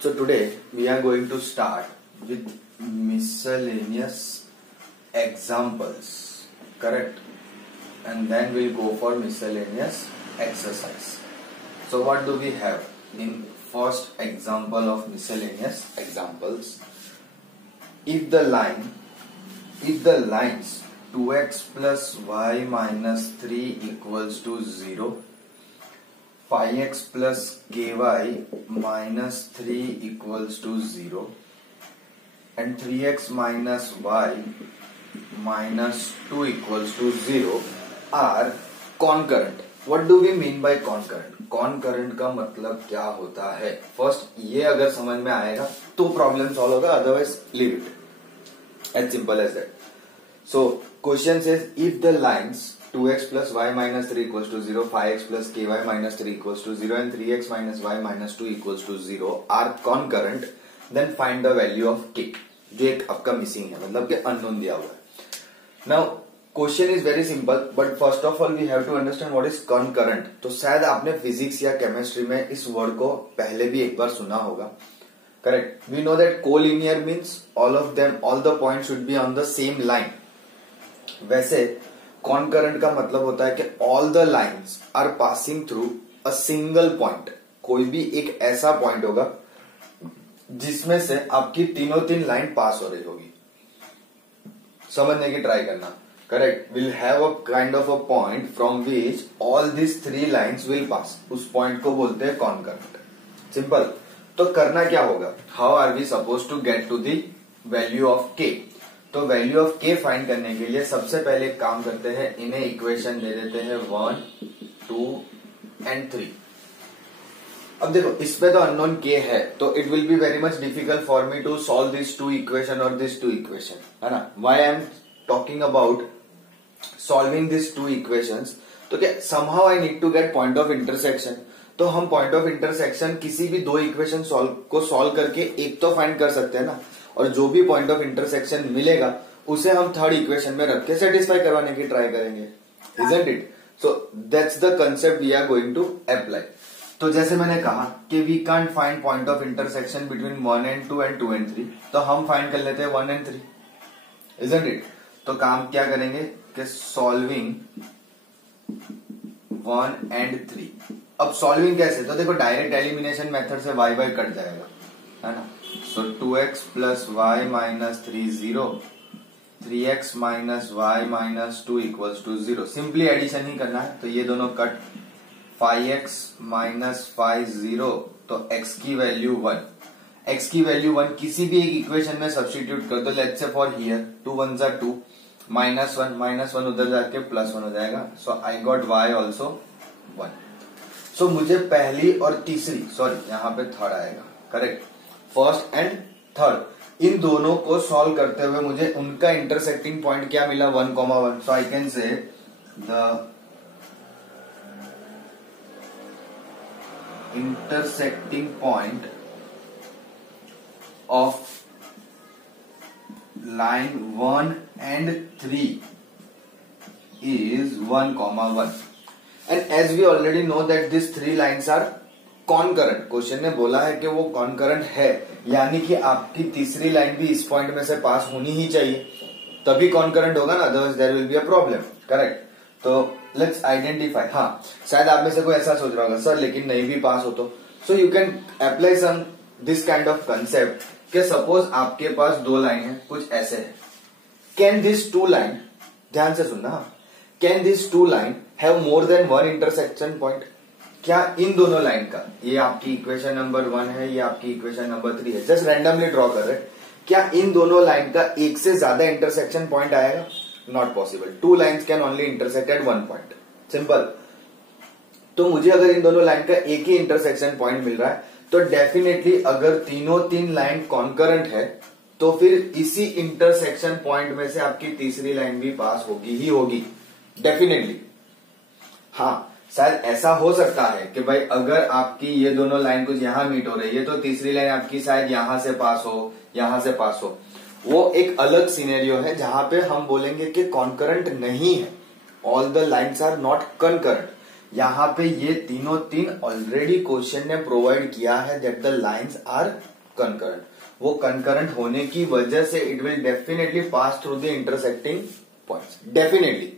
So today we are going to start with miscellaneous examples, correct? And then we'll go for miscellaneous exercise. So what do we have in first example of miscellaneous examples? If the lines 2x plus y minus 3 equals to 0, 5x plus ky minus 3 equals to 0 and 3x minus y minus 2 equals to 0 are concurrent. What do we mean by concurrent? concurrent का मतलब क्या होता है? First ये अगर समझ में आएगा तो प्रॉब्लम सॉल्व होगा, otherwise leave it. As simple as that. So question says if the lines 2x plus y minus 3 equals to 0, 5x plus ky minus 3 equals to 0 and 3x minus y minus 2 equals to 0 are concurrent, then find the value of k. जो एक आपका missing है, मतलब कि unknown दिया हुआ है. Now question is very simple, but first of all we have to understand what is concurrent. तो शायद आपने फिजिक्स या केमिस्ट्री में इस वर्ड को पहले भी एक बार सुना होगा. Correct. We know that collinear means all the points should be on the same line. वैसे concurrent का मतलब होता है कि all the lines are passing through a single point. कोई भी एक ऐसा पॉइंट होगा जिसमें से आपकी तीन लाइन पास हो रही होगी. समझने की ट्राई करना. Correct. Will have a kind of a point from which all this 3 lines will pass. उस पॉइंट को बोलते हैं concurrent. सिंपल. तो करना क्या होगा? How are we suppose to get to the value of k? तो वैल्यू ऑफ के फाइंड करने के लिए सबसे पहले एक काम करते हैं, इन्हें इक्वेशन दे देते हैं 1, 2 एंड 3. अब देखो इसमें तो अननोन के है, तो it will be very much difficult for me to solve this 2 equation और दिस 2 इक्वेशन, है ना. Why I am talking about solving this 2 equations? तो क्या somehow I need to get point of intersection. तो हम पॉइंट ऑफ इंटरसेक्शन किसी भी 2 equation को सॉल्व करके एक तो फाइंड कर सकते हैं ना, और जो भी पॉइंट ऑफ इंटरसेक्शन मिलेगा उसे हम थर्ड इक्वेशन में रख के सेटिस्फाई करवाने की ट्राई करेंगे. Isn't it? So that's the concept we are going to apply. तो जैसे मैंने कहा कि we can't find point of intersection between 1 and 2 and 2 and 3, तो हम फाइंड कर लेते हैं 1 and 3. Isn't it? तो काम क्या करेंगे कि सॉल्विंग 1 and 3. अब सॉल्विंग कैसे? तो देखो डायरेक्ट एलिमिनेशन मेथड से y कट जाएगा, है ना. So 2x plus y minus 3 0, 3x minus y minus 2 equals to 0. Simply addition ही करना है, तो ये दोनों कट. 5x माइनस 5 0, तो x की वैल्यू 1. x की वैल्यू 1 किसी भी एक इक्वेशन में सब्स्टिट्यूट कर दो. लेट्स से फॉर हियर 2 1 जा 2, माइनस 1 उधर जाके प्लस 1 हो जाएगा. सो आई गॉट y ऑल्सो 1. सो मुझे पहली और तीसरी, सॉरी यहाँ पे थर्ड आएगा, करेक्ट. फर्स्ट एंड थर्ड, इन दोनों को सॉल्व करते हुए मुझे उनका इंटरसेक्टिंग पॉइंट क्या मिला? 1, 1. So I can say the intersecting point of line 1 and 3 is 1, 1. And as we already know that these 3 lines are concurrent. Question ने बोला है कि वो concurrent है, यानी कि आपकी तीसरी लाइन भी इस पॉइंट में से पास होनी ही चाहिए, तभी concurrent होगा ना, otherwise there will be a problem. Correct. तो लेट्स आइडेंटिफाई. हाँ, शायद आप में से कोई ऐसा सोच रहा होगा, सर लेकिन नहीं भी पास हो तो. So you can apply some this kind of concept कि सपोज आपके पास 2 लाइन है, कुछ ऐसे है. कैन दिस 2 लाइन, ध्यान से सुनना, can this 2 line have more then 1 intersection point? क्या इन दोनों लाइन का, ये आपकी इक्वेशन नंबर 1 है, ये आपकी इक्वेशन नंबर 3 है, जस्ट रैंडमली ड्रॉ कर रहे, क्या इन दोनों लाइन का एक से ज्यादा इंटरसेक्शन पॉइंट आएगा? Not possible. 2 lines can only intersect at 1 point. Simple. तो मुझे अगर इन दोनों लाइन का एक ही इंटरसेक्शन पॉइंट मिल रहा है, तो डेफिनेटली अगर तीन लाइन कॉन्करेंट है, तो फिर इसी इंटरसेक्शन पॉइंट में से आपकी तीसरी लाइन भी पास होगी ही होगी, डेफिनेटली. हाँ, शायद ऐसा हो सकता है कि भाई अगर आपकी ये दोनों लाइन कुछ यहां मीट हो रही है, तो तीसरी लाइन आपकी शायद यहां से पास हो, यहां से पास हो. वो एक अलग सिनेरियो है जहां पे हम बोलेंगे कि कॉन्करेंट नहीं है, all the lines are not concurrent. यहाँ पे ये तीनों तीन ऑलरेडी क्वेश्चन ने प्रोवाइड किया है that the lines are concurrent. वो कंकरेंट होने की वजह से it will definitely pass through the intersecting points, definitely,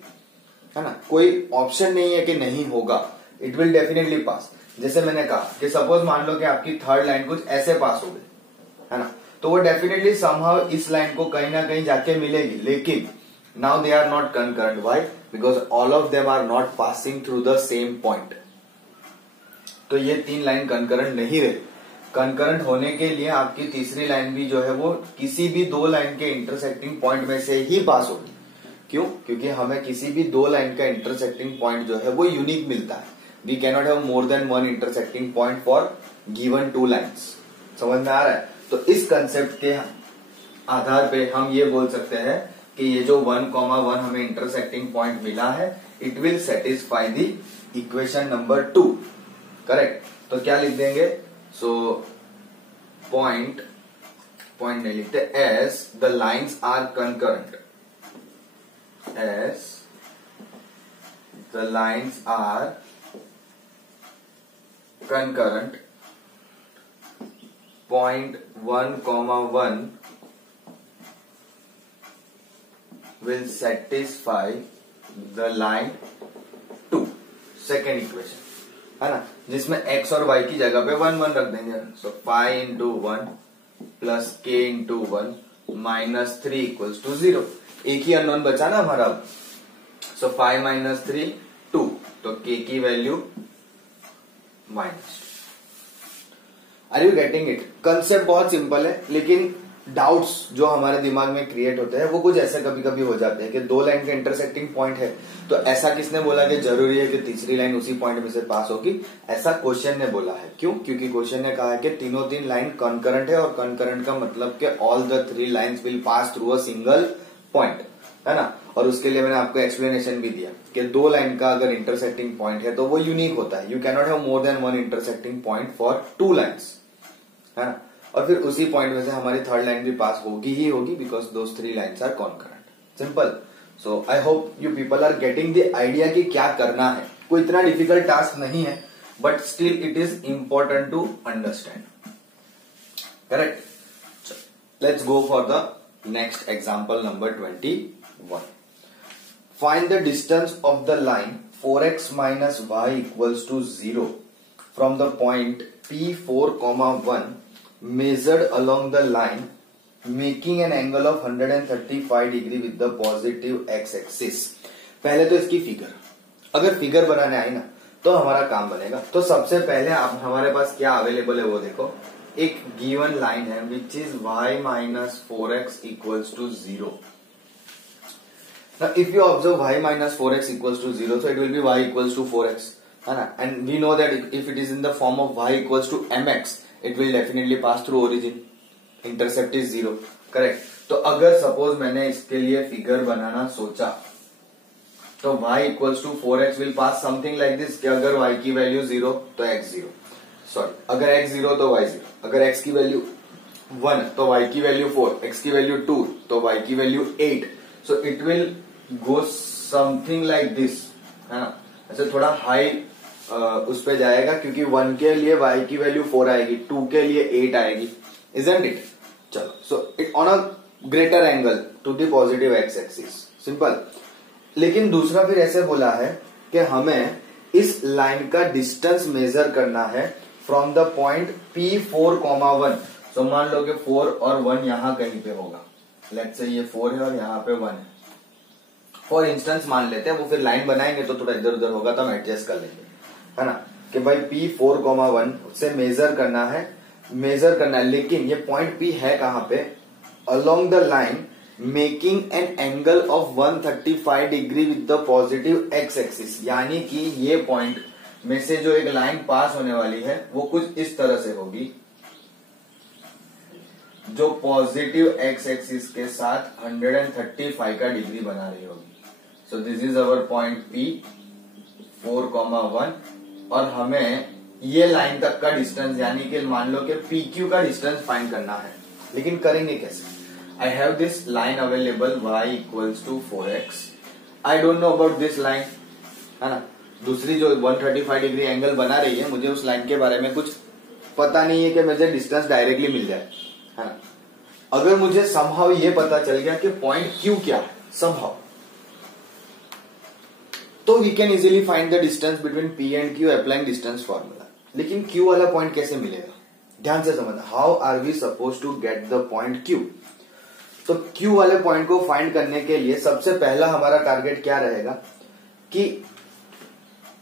है ना, कोई ऑप्शन नहीं है कि नहीं होगा, इट विल डेफिनेटली पास। जैसे मैंने कहा कि सपोज मान लो कि आपकी थर्ड लाइन कुछ ऐसे पास हो गई, है ना, तो वो डेफिनेटली समहाउ इस लाइन को कहीं ना कहीं जाके मिलेगी, लेकिन now they are not concurrent. Why? Because all of them are not passing through the same point. तो ये तीन लाइन कंकरेंट नहीं रही। कंकरेंट होने के लिए आपकी तीसरी लाइन भी जो है वो किसी भी दो लाइन के इंटरसेक्टिंग पॉइंट में से ही पास होगी। क्यों? क्योंकि हमें किसी भी दो लाइन का इंटरसेक्टिंग पॉइंट जो है वो यूनिक मिलता है। We cannot have more than one intersecting point for given two lines. समझ में आ रहा है? तो इस कंसेप्ट के आधार पे हम ये बोल सकते हैं कि ये जो 1,1 हमें इंटरसेक्टिंग पॉइंट मिला है, it will satisfy the equation number 2। Correct? तो क्या लिख देंगे? सो पॉइंट नहीं लिखते, as the lines are concurrent, as the lines are concurrent, point 1,1 will satisfy the line 2, second equation, है ना, जिसमें x और y की जगह पे 1 रख देंगे। So 5 into 1 plus k into 1 minus 3 equals to 0। एक ही अननोन बचा ना हमारा। सो 5 minus 3 2, तो k की value minus. Are you getting it? Concept बहुत सिंपल है, लेकिन डाउट्स जो हमारे दिमाग में क्रिएट होते हैं वो कुछ ऐसे कभी कभी हो जाते हैं कि दो लाइन का इंटरसेक्टिंग पॉइंट है, तो ऐसा किसने बोला कि जरूरी है कि तीसरी लाइन उसी पॉइंट में से पास होगी? ऐसा क्वेश्चन ने बोला है। क्यों? क्योंकि क्वेश्चन ने कहा है कि तीनों तीन लाइन कंकरेंट है, और कंकरेंट का मतलब कि all the three lines will pass through a single point, है ना। और उसके लिए मैंने आपको एक्सप्लेनेशन भी दिया कि दो लाइन का अगर इंटरसेक्टिंग पॉइंट है तो वो यूनिक होता है। You cannot have more than one intersecting point for two lines, है ना। और फिर उसी पॉइंट में से हमारी थर्ड लाइन भी पास होगी ही होगी, because those three lines are concurrent. Simple. So I hope you people are getting the idea कि क्या करना है। कोई इतना डिफिकल्ट टास्क नहीं है, but still it is important to understand. Correct? Let's go for the next example number 21। Find the distance of the line 4x minus y equals to 0 from the point P4,1 measured along the line making an angle of 135 degree with the positive x axis। पहले तो इसकी figure, अगर figure बनाने आई ना तो हमारा काम बनेगा। तो सबसे पहले आप हमारे पास क्या अवेलेबल है वो देखो। एक गिवन लाइन है which is y minus 4x equals to 0। Now if you observe y minus 4x equals to 0, so it will be y equals to 4x, है ना। And we know that if it is in the form of y equals to mx, it will definitely pass through origin. Intercept is 0, correct? तो अगर suppose मैंने इसके लिए figure बनाना सोचा तो y equals to 4x will pass something like this कि अगर y की वैल्यू 0 तो x 0, सॉरी अगर x 0 तो y 0, अगर x की वैल्यू 1 तो y की वैल्यू 4, x की वैल्यू 2 तो y की value 8। So it will go something like this, है ना। ऐसे थोड़ा हाई उस पे जाएगा, क्योंकि 1 के लिए y की वैल्यू 4 आएगी, 2 के लिए 8 आएगी, isn't it? चलो, so it on a greater angle to the positive x axis. Simple. लेकिन दूसरा फिर ऐसे बोला है कि हमें इस लाइन का डिस्टेंस मेजर करना है फ्रॉम द पॉइंट P4,1। सो मान लो कि 4 और 1 यहां कहीं पे होगा। लेट्स से ये 4 है और यहाँ पे 1 है। फॉर इंस्टेंस मान लेते हैं, वो फिर लाइन बनाएंगे तो थोड़ा इधर उधर होगा तो हम एडजस्ट कर लेंगे, है ना। कि भाई P4,1 से मेजर करना है, लेकिन ये पॉइंट P है कहां पे? Along the line making an angle of 135 degree with the positive x axis. यानी कि ये पॉइंट में से जो एक लाइन पास होने वाली है वो कुछ इस तरह से होगी, जो पॉजिटिव एक्स एक्सिस के साथ 135 का डिग्री बना रही होगी। So this is our point P4,1 और हमें ये लाइन तक का डिस्टेंस यानी कि मान लो कि PQ का डिस्टेंस फाइंड करना है। लेकिन करेंगे कैसे? I have this line available y equals to 4x। I don't know about this line, है ना। दूसरी जो 135 डिग्री एंगल बना रही है, मुझे उस लाइन के बारे में कुछ पता नहीं है कि मुझे डिस्टेंस डायरेक्टली मिल जाए, है ना। अगर मुझे समहाउ ये पता चल गया कि पॉइंट क्यू क्या है समहाउ, तो we can easily find the distance between p and q applying distance formula. लेकिन क्यू वाला पॉइंट कैसे मिलेगा, ध्यान से समझना। How are we suppose to get the point q. तो क्यू वाले पॉइंट को फाइंड करने के लिए सबसे पहला हमारा टारगेट क्या रहेगा कि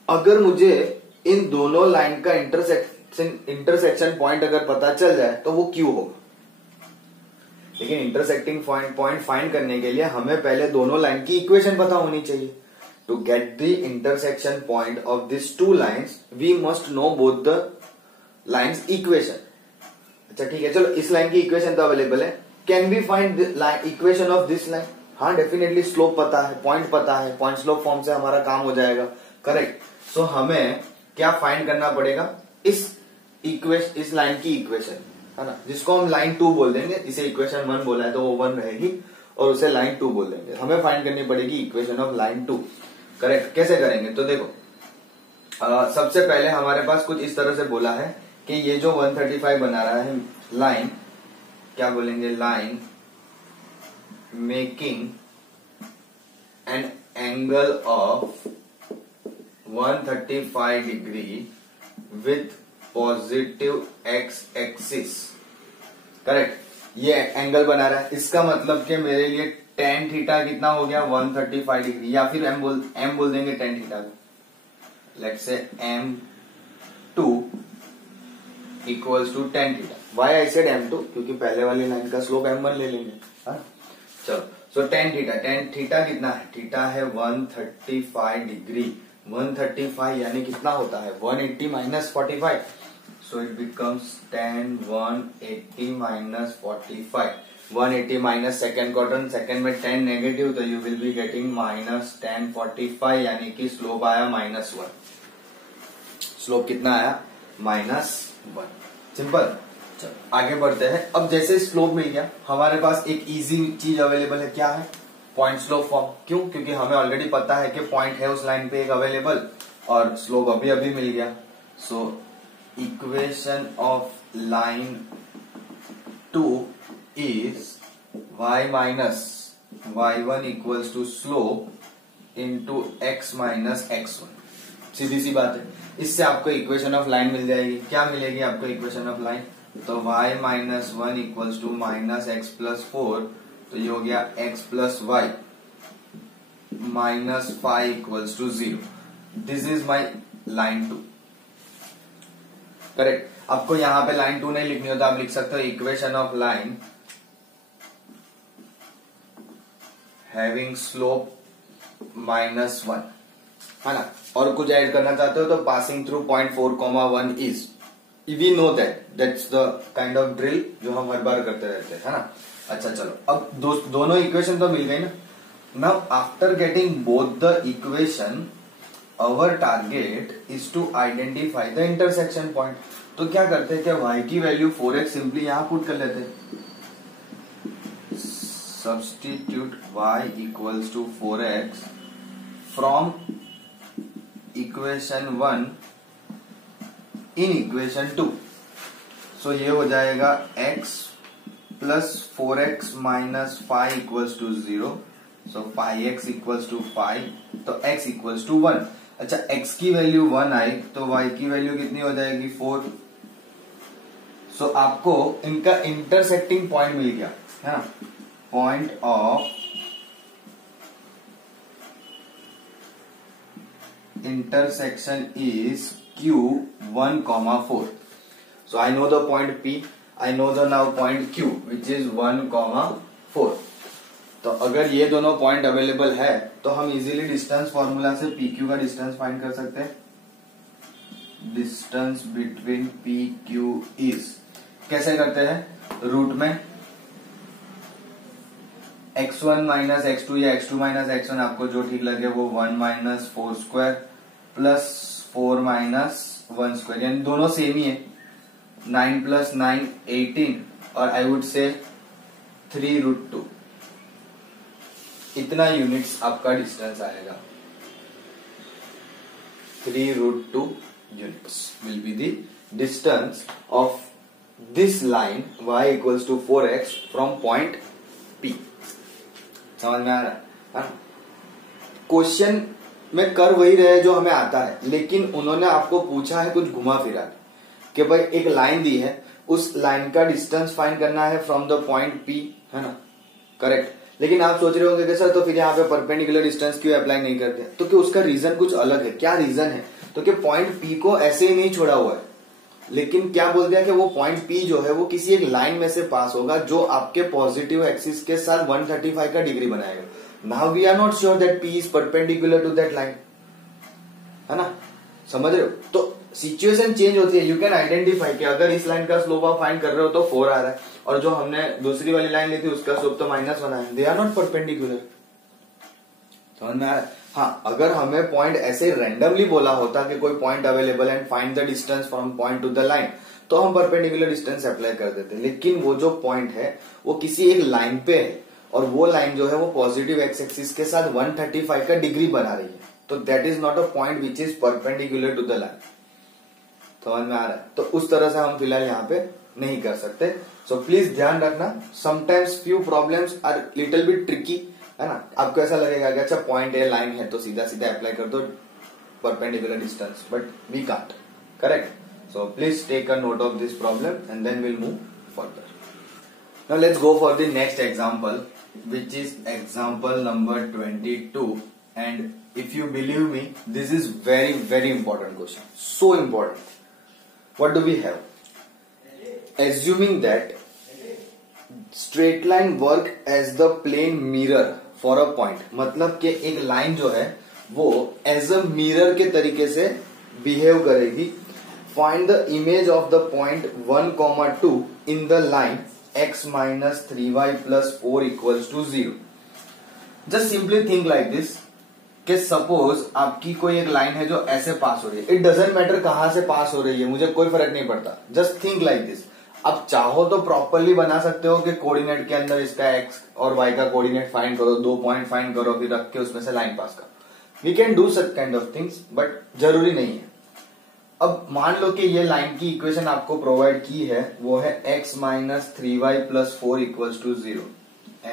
अगर मुझे इन दोनों लाइन का इंटरसेक्शन पॉइंट अगर पता चल जाए तो वो क्यू होगा। लेकिन इंटरसेक्टिंग पॉइंट फाइंड करने के लिए हमें पहले दोनों लाइन की इक्वेशन पता होनी चाहिए। To get the intersection point of this two lines we must know both the lines equation. अच्छा ठीक है, चलो इस लाइन की इक्वेशन तो अवेलेबल है। Can we find equation of this line? हाँ डेफिनेटली, स्लोप पता है, पॉइंट पता है, पॉइंट स्लोप फॉर्म से हमारा काम हो जाएगा, करेक्ट। सो हमें क्या फाइंड करना पड़ेगा, इस लाइन की इक्वेशन, है ना, जिसको हम लाइन 2 बोल देंगे। इसे इक्वेशन 1 बोला है तो वो 1 रहेगी और उसे लाइन 2 बोल देंगे। हमें फाइंड करनी पड़ेगी इक्वेशन ऑफ लाइन 2, करेक्ट। कैसे करेंगे, तो देखो सबसे पहले हमारे पास कुछ इस तरह से बोला है कि ये जो 135 बना रहा है लाइन, क्या बोलेंगे, line making an angle of 135 degree with positive x axis, correct. ये एंगल बना रहा है, इसका मतलब कि मेरे लिए टेन थीटा कितना हो गया, 135 डिग्री, या फिर एम बोल देंगे टेन थीटा को। Let's say M2 equals to tan theta. Why I said M2, क्योंकि पहले वाली लाइन का स्लोप M1 ले लेंगे। हाँ चलो, सो टेन थीटा कितना है, थीटा है 135 डिग्री। 135 यानी कितना होता है, 180 minus 45, so it becomes tan 180 minus 45। 180 minus second quadrant, second में 10 नेगेटिव, तो you will be getting minus tan 45, यानी कि स्लोप आया -1। स्लोप कितना आया, -1। सिंपल। चलो आगे बढ़ते हैं। अब जैसे स्लोप मिल गया, हमारे पास एक इजी चीज अवेलेबल है, क्या है, पॉइंट स्लोप फॉर्म। क्यों, क्योंकि हमें ऑलरेडी पता है कि पॉइंट है उस लाइन पे एक अवेलेबल और स्लोप अभी अभी मिल गया। So equation of line 2 is y minus y1 equals to slope into x minus x1। सीधी सी बात है, इससे आपको इक्वेशन ऑफ लाइन मिल जाएगी। क्या मिलेगी आपको इक्वेशन ऑफ लाइन, तो y minus 1 equals to minus x plus 4, तो ये हो गया x plus y minus 5 equals to 0। This is my line 2, correct. आपको यहां पे लाइन 2 नहीं लिखनी होता, आप लिख सकते हो equation of line having slope -1, है ना। और कुछ ऐड करना चाहते हो तो passing through point 4,1 is, we know that's the kind of drill जो हम हर बार करते रहते हैं, है ना। अच्छा चलो, अब दोनों इक्वेशन तो मिल गई ना। Now after getting both the equation, our target is to identify the intersection point. तो क्या करते हैं, क्या y की वैल्यू 4x सिंपली यहां पुट कर लेते हैं। Substitute y equals to 4x from equation 1 in equation 2। So ये हो जाएगा x plus 4x minus 5 equals to 0। So 5x equals to 5, तो x इक्वल्स टू 1। अच्छा, x की वैल्यू 1 आई तो y की वैल्यू कितनी हो जाएगी, 4। सो आपको इनका इंटरसेक्टिंग पॉइंट मिल गया, है ना। Point of intersection is Q1, 4. So I know the point P, I know the now point Q which is 1, 4. तो अगर ये दोनों पॉइंट अवेलेबल है तो हम इजीली डिस्टेंस फॉर्मूला से PQ का डिस्टेंस फाइंड कर सकते हैं। डिस्टेंस बिटवीन PQ इज, कैसे करते हैं, रूट में x1 माइनस x2 या x2 माइनस x1, आपको जो ठीक लगे वो 1 minus 4 square plus 4 minus 1 square, यानी दोनों सेम ही है। 9 प्लस 9 18, और आई वुड से 3√2, इतना यूनिट्स आपका डिस्टेंस आएगा। 3√2 units will be the distance of this line y equals to 4x from point P. समझ में आ रहा है? क्वेश्चन में कर वही रहे जो हमें आता है, लेकिन उन्होंने आपको पूछा है कुछ घुमा फिरा कि भाई एक लाइन दी है, उस लाइन का डिस्टेंस फाइंड करना है फ्रॉम द पॉइंट P, है ना? करेक्ट. लेकिन आप सोच रहे होंगे कि सर तो फिर यहाँ पे परपेंडिकुलर डिस्टेंस क्यों अप्लाई नहीं करते? तो कि उसका रीजन कुछ अलग है. क्या रीजन है? तो कि पॉइंट P को ऐसे ही नहीं छोड़ा हुआ है, लेकिन क्या बोलते हैं कि वो पॉइंट P जो है वो किसी एक लाइन में से पास होगा जो आपके पॉजिटिव एक्सिस के साथ 135 का डिग्री बनाएगा. Now we are not sure that P is perpendicular to that line, है ना? समझ रहे हो? तो सिचुएशन चेंज होती है. यू कैन आइडेंटिफाई कि अगर इस लाइन का स्लोप आप फाइंड कर रहे हो तो 4 आ रहा है, और जो हमने दूसरी वाली लाइन ली थी उसका स्लोप तो -1 आया. They are not perpendicular. समझ में आया? हाँ, अगर हमें पॉइंट ऐसे रैंडमली बोला होता कि कोई point available and find the distance from point two the line, तो हम परपेंडिकुलर डिस्टेंस अप्लाई कर देते. लेकिन वो जो पॉइंट है वो किसी एक लाइन पे है, और वो लाइन जो है वो पॉजिटिव एक्स एक्सिस के साथ 135 का डिग्री बना रही है. तो that is not a point which is perpendicular to the line. समझ में आ रहा है? तो उस तरह से हम फिलहाल यहाँ पे नहीं कर सकते. सो प्लीज ध्यान रखना, sometimes few problems are little bit tricky, है ना? आपको ऐसा लगेगा कि अच्छा पॉइंट है, लाइन है, तो सीधा सीधा अप्लाई कर दो perpendicular distance, but we can't. Correct. So please take a note of this problem and then will move further. Now let's go for the next example, which is example number 22, and if you believe me, this is very important question, so important. What do we have? Assuming that straight line work as the plane mirror for a point, मतलब कि एक line जो है वो as a mirror के तरीके से behave करेगी. Find the image of the point 1,2 in the line x minus 3y plus 4 equals to 0. Just simply think like this कि सपोज आपकी कोई एक लाइन है जो ऐसे पास हो रही है. इट डजेंट मैटर कहां से पास हो रही है, मुझे कोई फर्क नहीं पड़ता. Just think like this. अब चाहो तो प्रॉपरली बना सकते हो कि कोऑर्डिनेट के अंदर इसका x और y का कोऑर्डिनेट फाइंड करो, 2 पॉइंट फाइंड करो, फिर रख के उसमें से लाइन पास करो. We can do such kind of things, but जरूरी नहीं है. अब मान लो कि ये लाइन की इक्वेशन आपको प्रोवाइड की है, वो है x minus 3y plus 4 equals to 0.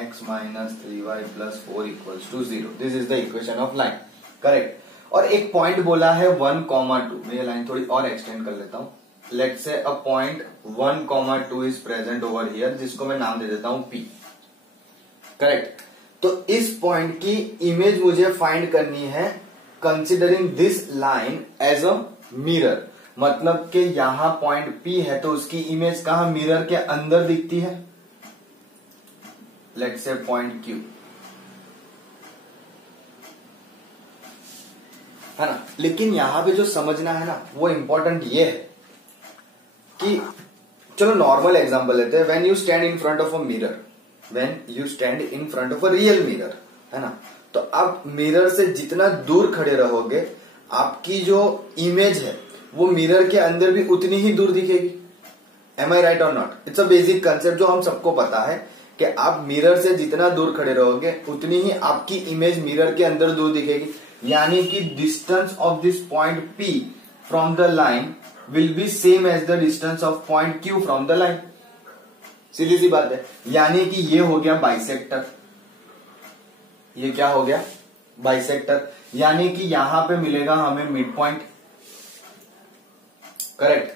x minus 3y plus 4 equals to 0. This is the equation of line. Correct. और एक पॉइंट बोला है 1,2. मैं ये लाइन थोड़ी और एक्सटेंड कर लेता हूं. Let's say a point 1,2 is present over here, जिसको मैं नाम दे देता हूं P. करेक्ट. तो इस पॉइंट की इमेज मुझे फाइंड करनी है considering this line as a mirror. मतलब कि यहां पॉइंट P है तो उसकी इमेज कहां मिरर के अंदर दिखती है. लेट्स से पॉइंट Q, है ना? लेकिन यहां पे जो समझना है ना वो इंपॉर्टेंट ये है कि चलो नॉर्मल एग्जांपल लेते हैं. When you stand in front of a mirror, when you stand in front of a real mirror, है ना? तो आप मिरर से जितना दूर खड़े रहोगे, आपकी जो इमेज है वो मिरर के अंदर भी उतनी ही दूर दिखेगी. एम आई राइट और not? It's a basic concept जो हम सबको पता है कि आप मिरर से जितना दूर खड़े रहोगे उतनी ही आपकी इमेज मिरर के अंदर दूर दिखेगी. यानी कि distance of this point P from the line will be same as the distance of point Q from the line. सीधी सी बात है. यानी कि ये हो गया बाइसेक्टर. ये क्या हो गया? बाइसेक्टर. यानी कि यहां पे मिलेगा हमें मिड पॉइंट. करेक्ट.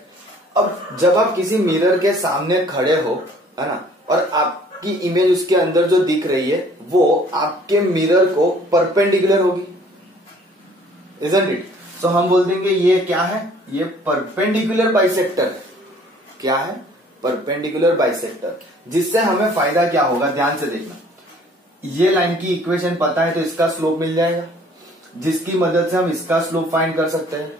अब जब आप किसी मिरर के सामने खड़े हो, है ना, और आपकी इमेज उसके अंदर जो दिख रही है वो आपके मिरर को परपेंडिकुलर होगी. Isn't it? सो हम बोल देंगे ये क्या है? ये परपेंडिकुलर बाइसेक्टर है. क्या है? Perpendicular bisector. जिससे हमें फायदा क्या होगा, ध्यान से देखना. ये लाइन की इक्वेशन पता है तो इसका स्लोप मिल जाएगा, जिसकी मदद से हम इसका स्लोप फाइंड कर सकते हैं.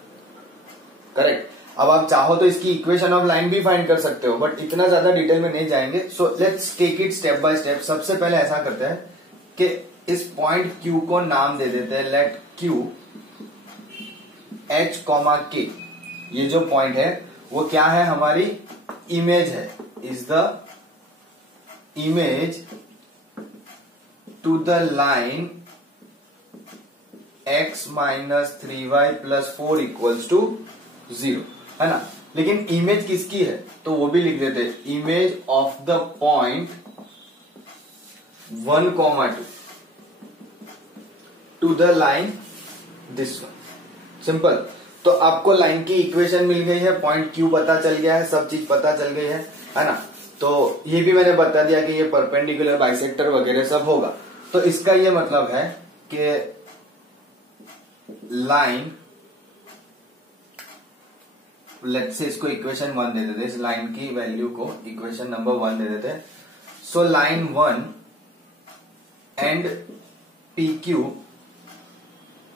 करेक्ट. अब आप चाहो तो इसकी इक्वेशन ऑफ लाइन भी फाइंड कर सकते हो, बट इतना ज्यादा डिटेल में नहीं जाएंगे. So let's take it step by step. सबसे पहले ऐसा करते हैं कि इस पॉइंट Q को नाम दे देते हैं. Let Q H, K. ये जो पॉइंट है वो क्या है? हमारी इमेज है. Is the image to the line x minus 3y plus 4 equals to 0, है ना। लेकिन इमेज किसकी है तो वो भी लिख देते, image of the point 1,2 to the line this one. Simple. तो आपको लाइन की इक्वेशन मिल गई है, पॉइंट क्यू पता चल गया है, सब चीज पता चल गई है ना। तो ये भी मैंने बता दिया कि ये परपेंडिकुलर, बाइसेक्टर वगैरह सब होगा। तो इसका ये मतलब है कि लाइन, लेट्स से इसको इक्वेशन 1 दे देते, इस लाइन की वैल्यू को इक्वेशन नंबर 1 दे देते। So line 1 and PQ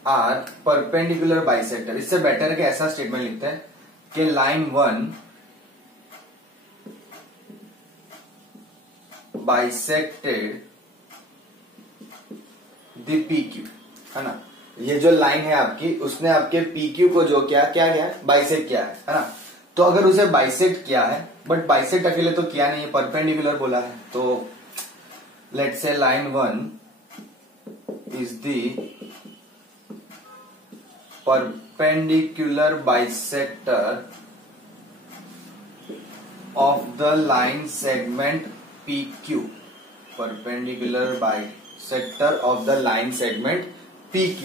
are perpendicular bisector. इससे बेटर है कि ऐसा स्टेटमेंट लिखते हैं कि लाइन 1 बाइसेक्टेड द PQ, है ना। ये जो लाइन है आपकी, उसने आपके PQ को जो क्या है बाइसेक्ट किया है ना। तो अगर उसे बाइसेक्ट किया है, बट बाइसेक्ट अकेले तो किया नहीं है, परपेंडिकुलर बोला है, तो लेट्स से line 1 is the perpendicular bisector of the line segment PQ, perpendicular bisector of the line segment PQ।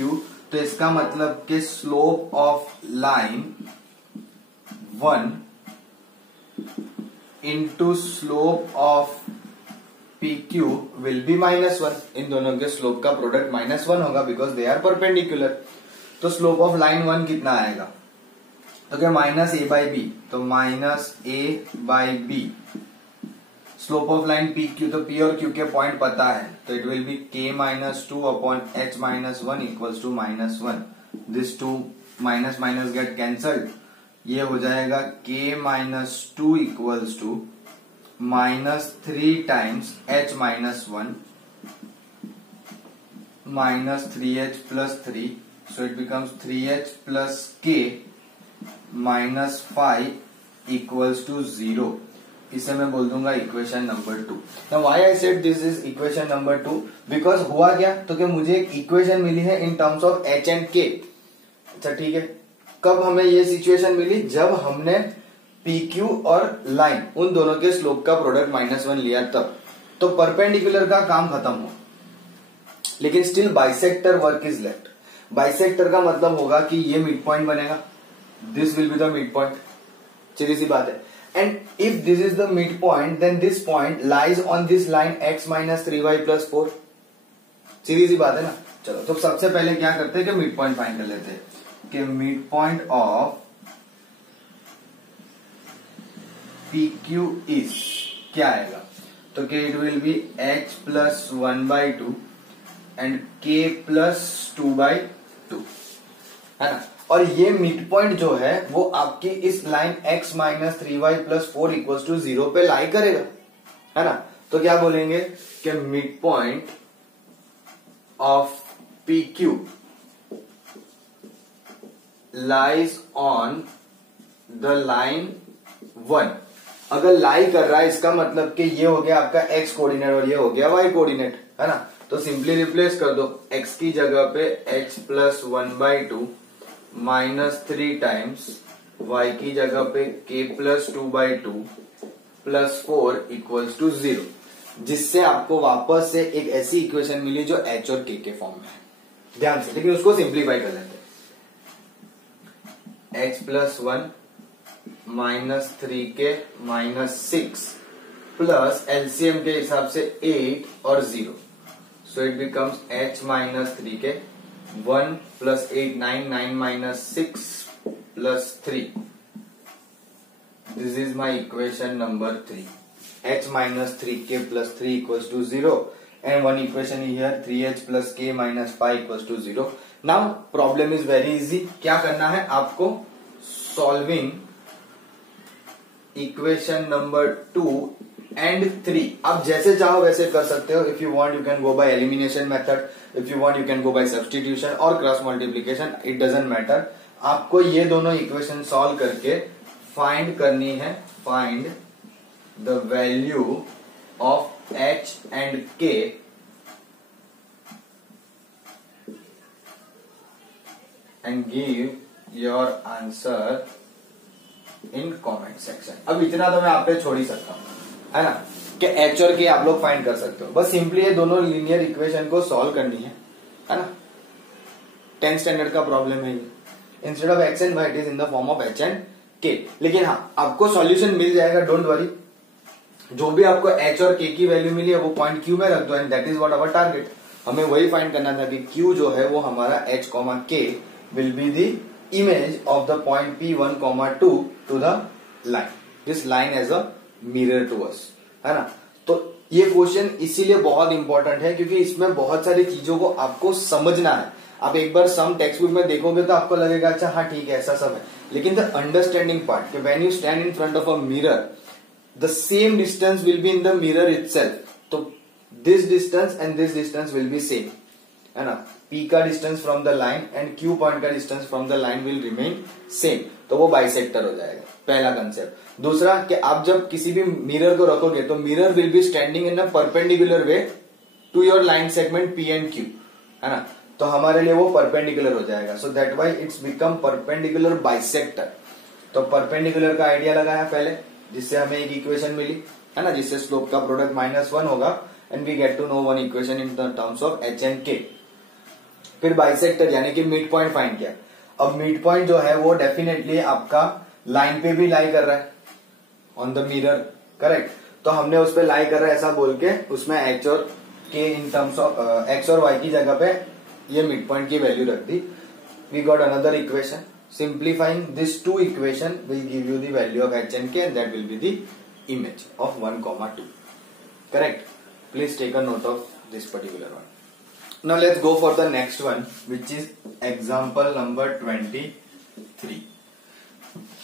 तो इसका मतलब कि slope of line 1 into slope of PQ will be -1। इन दोनों के स्लोप का प्रोडक्ट -1 होगा बिकॉज दे आर परपेंडिकुलर। तो स्लोप ऑफ लाइन 1 कितना आएगा तो क्या -a/b, तो -a/b। Slope of line PQ, तो P और Q के पॉइंट पता है, तो it will be k-2 upon h-1 equals to -1। This two minus minus get cancelled, ये हो जाएगा k-2 equals to -3 times h-1 -3h plus 3, so it becomes 3h plus k minus 5 equals to 0। इसे मैं बोल दूंगा equation number 2। Now why I said this is equation number 2, because हुआ क्या तो कि मुझे एक इक्वेशन मिली है इन terms of h and k। अच्छा ठीक है, कब हमें ये सिचुएशन मिली, जब हमने PQ और लाइन उन दोनों के स्लोप का प्रोडक्ट -1 लिया तब। तो परपेंडिकुलर का काम खत्म हो, लेकिन still bisector work is left. Bisector का मतलब होगा कि ये मिड पॉइंट बनेगा, this will be the mid point, सीधी सी बात है। And if this is the mid point then this point lies on this line x minus 3y plus 4, सीधी सी बात है ना। चलो तो सबसे पहले क्या करते हैं कि मिड पॉइंट फाइंड कर लेते हैं कि mid point of PQ is क्या आएगा, तो कि it will B h plus 1/2 and k plus 2/2, है ना। और ये मिड पॉइंट जो है वो आपकी इस line x minus 3y plus 4 equal to 0 पे लाई करेगा, है ना। तो क्या बोलेंगे कि mid point of PQ lies on the line 1। अगर लाई कर रहा है इसका मतलब कि ये हो गया आपका x कोऑर्डिनेट और ये हो गया y कोऑर्डिनेट, है ना। तो सिंपली रिप्लेस कर दो, x की जगह पे h plus 1/2 minus 3 times, y की जगह पे k plus 2/2 plus 4 equals to 0, जिससे आपको वापस से एक ऐसी इक्वेशन मिली जो h और k के फॉर्म में है। ध्यान से, लेकिन उसको सिंप्लीफाई कर लेते हैं। h plus 1 minus 3k minus 6 plus LCM के हिसाब से 8 और 0, so it becomes h minus 3k 1 plus 8 9 minus 6 plus 3. This is my equation number 3. h minus 3k plus 3 equals to 0 and one equation here 3h plus k minus 5 equals to 0. Now problem is very easy. क्या करना है आपको, solving equation number 2 and 3 आप जैसे चाहो वैसे कर सकते हो। If you want you can go by elimination method, if you want you can go by substitution और cross multiplication, it doesn't matter. आपको ये दोनों इक्वेशन सॉल्व करके फाइंड करनी है, find the value of h and k and give your answer in comment section. अब इतना तो मैं आप पे छोड़ ही सकता हूँ, है ना, कि एच और के आप लोग फाइंड कर सकते हो। बस सिंपली ये दोनों लीनियर इक्वेशन को सॉल्व करनी है ना। 10th स्टैंडर्ड का प्रॉब्लम है ये। Instead of x and why it is in the form of h and के। लेकिन हाँ, आपको सॉल्यूशन मिल जाएगा, डोंट वरी। जो भी आपको एच और के की वैल्यू मिली है वो पॉइंट क्यू में रख दो, and that is what our target. हमें वही फाइंड करना था कि क्यू जो है वो हमारा h comma k will be the image of the point P1, 2 to the line, this line as a mirror to us, है ना। तो ये क्वेश्चन इसीलिए बहुत इंपॉर्टेंट है क्योंकि इसमें बहुत सारी चीजों को आपको समझना है। आप एक बार सम टेक्स्ट बुक में देखोगे तो आपको लगेगा अच्छा हाँ ठीक है ऐसा सब है, लेकिन the understanding part, when you stand in front of a mirror the same distance will be in the mirror itself. तो this distance and this distance will be same, है ना। P का distance from the line and Q point का distance from the line will remain same, तो वो bisector हो जाएगा, पहला कंसेप्ट। दूसरा कि आप जब किसी भी मिरर को रखोगे तो mirror will be standing in a perpendicular way to your line segment P and Q, है ना। तो हमारे लिए वो परपेंडिकुलर हो जाएगा, so that why it's become perpendicular bisector. तो परपेंडिकुलर का आइडिया लगाया पहले, जिससे हमें एक इक्वेशन मिली, है ना, जिससे स्लोप का प्रोडक्ट -1 होगा and we get to know one equation in the terms of h and k. फिर बाइसेक्टर यानी कि मिड पॉइंट फाइंड किया। अब मिड पॉइंट जो है वो डेफिनेटली आपका लाइन पे भी लाई कर रहा है, ऑन द मिरर, करेक्ट। तो हमने उस पे लाई कर रहा है ऐसा बोल के उसमें एच और k in terms of x और वाई की जगह पे ये मिड पॉइंट की वैल्यू रख दी। We got another equation, simplifying this two equation will give you the value of h and k and that will be the image of 1, 2, correct. Please take a note of this particular one. Now let's go for the next one, which is example number 23.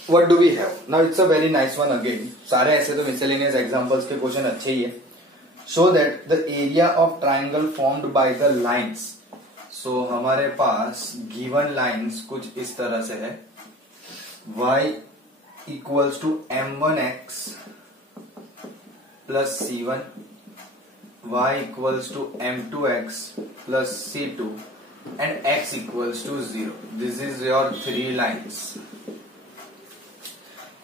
What do we have? Now it's a very nice one again. सारे ऐसे तो miscellaneous examples के question अच्छे ही है। Show that the area of triangle formed by the lines. So हमारे पास given lines कुछ इस तरह से है। y equals to m1x plus c1, y equals to m2x plus c2 and x equals to 0. This is your 3 lines.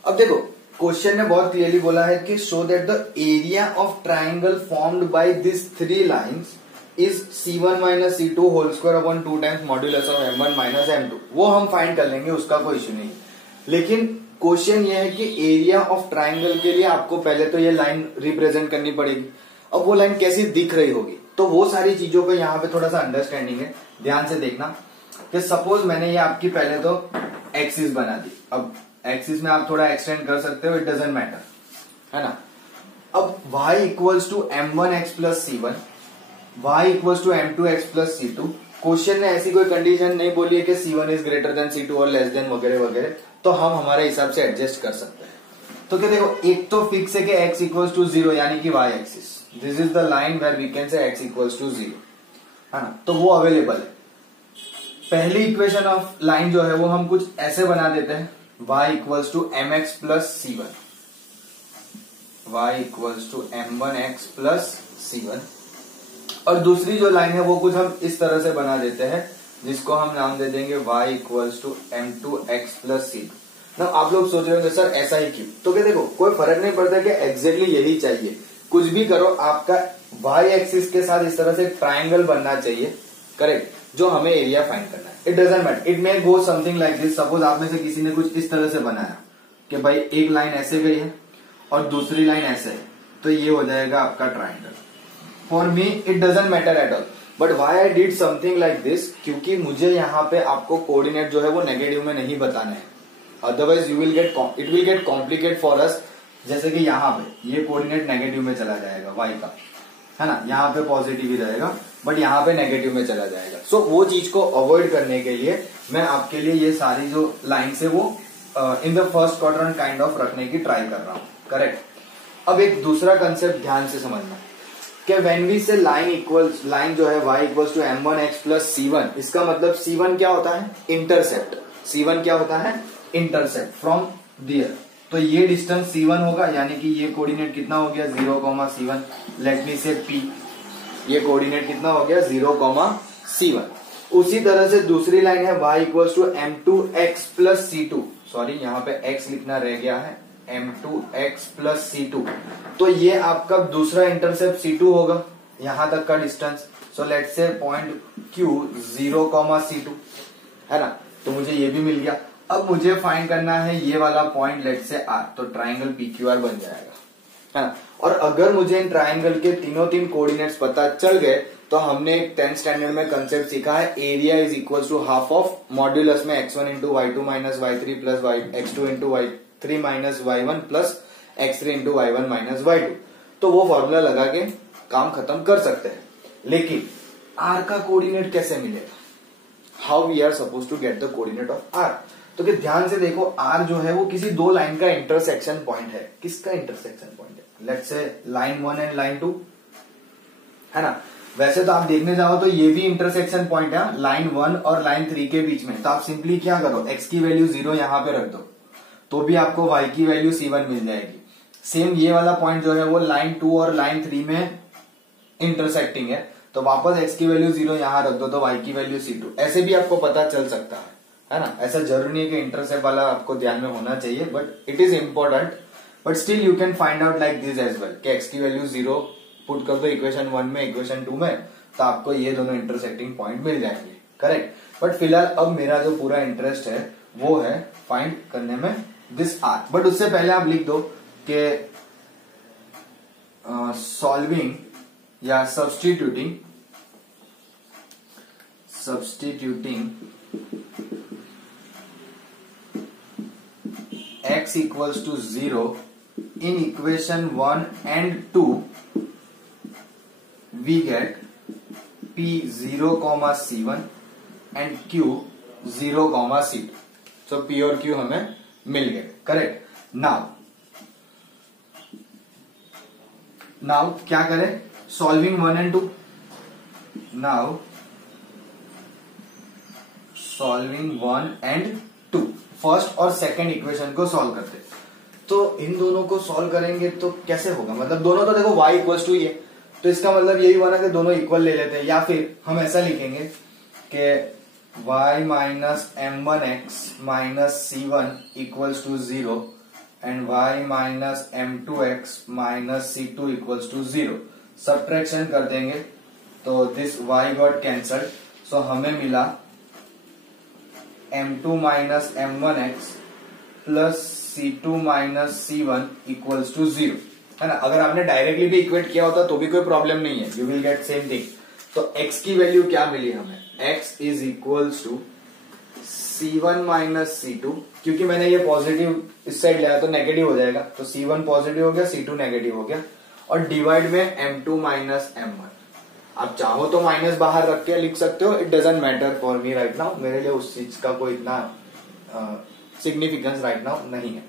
अब देखो question ने बहुत क्लियरली बोला है कि show that the area of triangle formed by this 3 lines is c1 minus c2 whole square upon 2 times modulus of m1 minus m2। वो हम find कर लेंगे, उसका कोई इश्यू नहीं। लेकिन क्वेश्चन ये है कि एरिया ऑफ ट्राइंगल के लिए आपको पहले तो ये लाइन रिप्रेजेंट करनी पड़ेगी। अब वो लाइन कैसी दिख रही होगी, तो वो सारी चीजों पे यहाँ पे थोड़ा सा अंडरस्टैंडिंग है, ध्यान से देखना। कि सपोज मैंने ये आपकी पहले तो एक्सिस बना दी। अब एक्सिस में आप थोड़ा एक्सटेंड कर सकते हो, इट डजेंट मैटर, है ना। अब y equals to m1x plus c1, y equals to m2x plus c2। Question ने ऐसी कोई कंडीशन नहीं बोली है कि c1 is greater than c2 और लेस देन वगैरह वगैरह, तो हम हमारे हिसाब से एडजस्ट कर सकते हैं। तो क्या देखो, एक तो फिक्स है कि x इक्वल्स टू 0 यानी कि y axis, this is the line where we can say x equals to 0, है ना। तो वो अवेलेबल है। पहली इक्वेशन ऑफ लाइन जो है वो हम कुछ ऐसे बना देते हैं, y equals to mx plus c1, y equals to m1x plus c1। और दूसरी जो लाइन है वो कुछ हम इस तरह से बना देते हैं, जिसको हम नाम दे देंगे y equals to m2x plus c2। ना आप लोग सोच रहे होंगे सर ऐसा ही क्यों, तो क्या देखो कोई फर्क नहीं पड़ता कि एग्जैक्टली यही चाहिए, कुछ भी करो, आपका y एक्सिस के साथ इस तरह से ट्राइंगल बनना चाहिए, करेक्ट, जो हमें एरिया फाइंड करना है। It doesn't matter, it may go something like this. Suppose आप में से किसी ने कुछ इस तरह से बनाया कि भाई एक लाइन ऐसे गई है और दूसरी लाइन ऐसे है, तो ये हो जाएगा आपका triangle. For me it doesn't matter at all, but why I did something like this, क्योंकि मुझे यहाँ पे आपको कोऑर्डिनेट जो है वो नेगेटिव में नहीं बताना है, otherwise you will get it will get complicate for us. जैसे कि यहाँ पे ये कोऑर्डिनेट नेगेटिव में चला जाएगा y का, है ना, यहाँ पे पॉजिटिव ही रहेगा बट यहाँ पे नेगेटिव में चला जाएगा। सो वो चीज को अवॉइड करने के लिए मैं आपके लिए ये सारी जो लाइन्स है वो in the first quadrant kind of रखने की ट्राई कर रहा हूँ, करेक्ट। अब एक दूसरा कंसेप्ट ध्यान से समझना कि व्हेन वी से लाइन जो है y equals to m1x plus c1, इसका मतलब c1 क्या होता है, इंटरसेप्ट। c1 क्या होता है, इंटरसेप्ट फ्रॉम दियर। तो ये डिस्टेंस c1 होगा, यानी कि ये कोऑर्डिनेट कितना हो गया 0, c1, लेट मी से p। ये कोऑर्डिनेट कितना हो गया 0, c1। उसी तरह से दूसरी लाइन है y equals to m2x plus c2, sorry यहाँ पे x लिखना रह गया है, m2x प्लस c2। तो ये आपका दूसरा इंटरसेप्ट c2 होगा, यहां तक का डिस्टेंस। सो लेट्स से पॉइंट q 0, c2 है ना, तो मुझे ये भी मिल गया। अब मुझे फाइंड करना है ये वाला पॉइंट, लेट्स से r, तो ट्राइंगल PQR बन जाएगा, है ना। और अगर मुझे इन ट्राइंगल के तीन कोऑर्डिनेट्स पता चल गए तो हमने 10th स्टैंडर्ड में कंसेप्ट सीखा है, area is equal to half of modulus में x1 into y2 minus y3 plus x2 into y3 minus y1 plus x3 into y1 minus y2। तो वो फॉर्मूला लगा के काम खत्म कर सकते हैं। लेकिन r का कोऑर्डिनेट कैसे मिलेगा, how we are suppose to get the coordinate of r। तो कि ध्यान से देखो, r जो है वो किसी दो लाइन का इंटरसेक्शन पॉइंट है। किसका इंटरसेक्शन पॉइंट है, let's say line 1 and line 2, है ना। वैसे तो आप देखने जाओ तो ये भी इंटरसेक्शन पॉइंट है लाइन 1 और लाइन 3 के बीच में। तो आप सिंपली क्या करो, x की वैल्यू 0 यहां पे रख दो, तो भी आपको y की वैल्यू c1 मिल जाएगी। सेम ये वाला पॉइंट जो है वो लाइन 2 और लाइन 3 में इंटरसेक्टिंग है, तो वापस x की वैल्यू 0 यहां रख दो, तो y की वैल्यू c2। ऐसे भी आपको पता चल सकता है ना। ऐसा जरूरी नहीं कि इंटरसेप्ट वाला आपको ध्यान में होना चाहिए, but it is important. But still you can find out like this as well, कि x की वैल्यू 0 पुट कर दो इक्वेशन 1 में, इक्वेशन 2 में, तो आपको ये दोनों इंटरसेक्टिंग पॉइंट मिल जाएंगे, करेक्ट। बट फिलहाल अब मेरा जो पूरा इंटरेस्ट है वो है फाइंड करने में दिस r। बट उससे पहले आप लिख दो कि सॉल्विंग या substituting x equals to 0 in equation 1 and 2 we get p 0, c1 and q 0, c2। so p और q हमें मिल गए, करेक्ट। नाउ क्या करें, solving 1 and 2। Now solving 1 and 2, first और सेकंड इक्वेशन को सॉल्व करते। तो इन दोनों को सॉल्व करेंगे तो कैसे होगा, मतलब दोनों तो देखो y इक्वल्स टू ये, तो इसका मतलब यही हुआ ना कि दोनों इक्वल ले लेते हैं। या फिर हम ऐसा लिखेंगे कि y minus m1x minus c1 equals to 0 and y minus m2x minus c2 equals to 0। Subtraction कर देंगे तो this y got cancelled, so हमें मिला m2 minus m1x plus c2 minus c1 equals to 0, है ना। अगर आपने डायरेक्टली भी इक्वेट किया होता तो भी कोई प्रॉब्लम नहीं है, you will get same thing. तो x की वैल्यू क्या मिली हमें, x is equals to c1 minus c2, क्योंकि मैंने ये पॉजिटिव इस साइड लिया तो नेगेटिव हो जाएगा, तो c1 पॉजिटिव हो गया, c2 नेगेटिव हो गया, और डिवाइड में m2 माइनस m1। आप चाहो तो माइनस बाहर रख के लिख सकते हो, it doesn't matter for me right now, मेरे लिए उस चीज का कोई इतना सिग्निफिकेंस राइट नाउ नहीं है।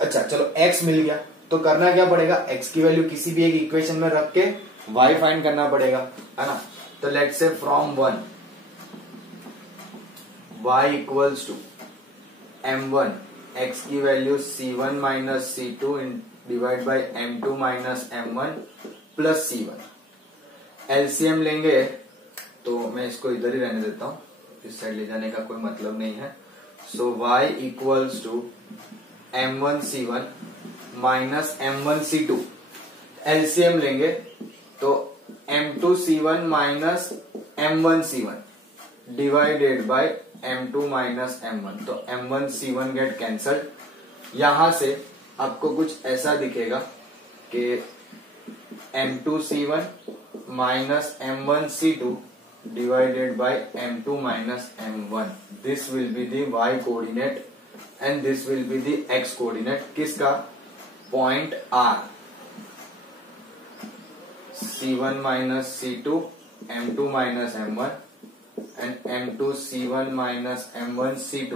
अच्छा चलो x मिल गया, तो करना क्या पड़ेगा, x की वैल्यू किसी भी एक इक्वेशन में रख के y फाइंड करना पड़ेगा, है ना। तो let's say from 1 y equals to m1, x की value c1 minus c2 divide by m2 minus m1 plus c1। LCM लेंगे तो मैं इसको इधर ही रहने देता हूं, इस साइड ले जाने का कोई मतलब नहीं है। So y equals to m1 c1 minus m1 c2। LCM लेंगे तो m2 c1 minus m1 c1 divided by m2 minus m1, तो m1 c1 गेट कैंसल्ड। यहां से आपको कुछ ऐसा दिखेगा कि m2 c1 minus m1 c2 divided by m2 minus m1, this will be the y coordinate and this will be the x coordinate किसका, point r, c1 minus c2 m2 minus m1 and m2 c1 minus m1 c2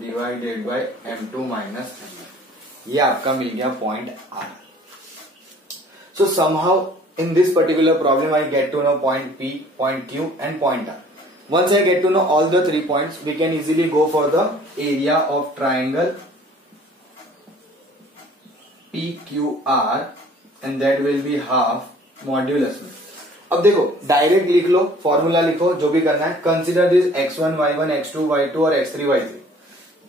divided by m2 minus m1, ये आपका मिल गया point r। So somehow in this particular problem I get to know point P, point Q and point R. Once I get to know all the 3 points, we can easily go for the area of triangle PQR and that will be half modulus में। अब देखो direct लिख लो, formula लिखो, जो भी करना है। Consider this x1 y1 x2 y2 और x3 y3,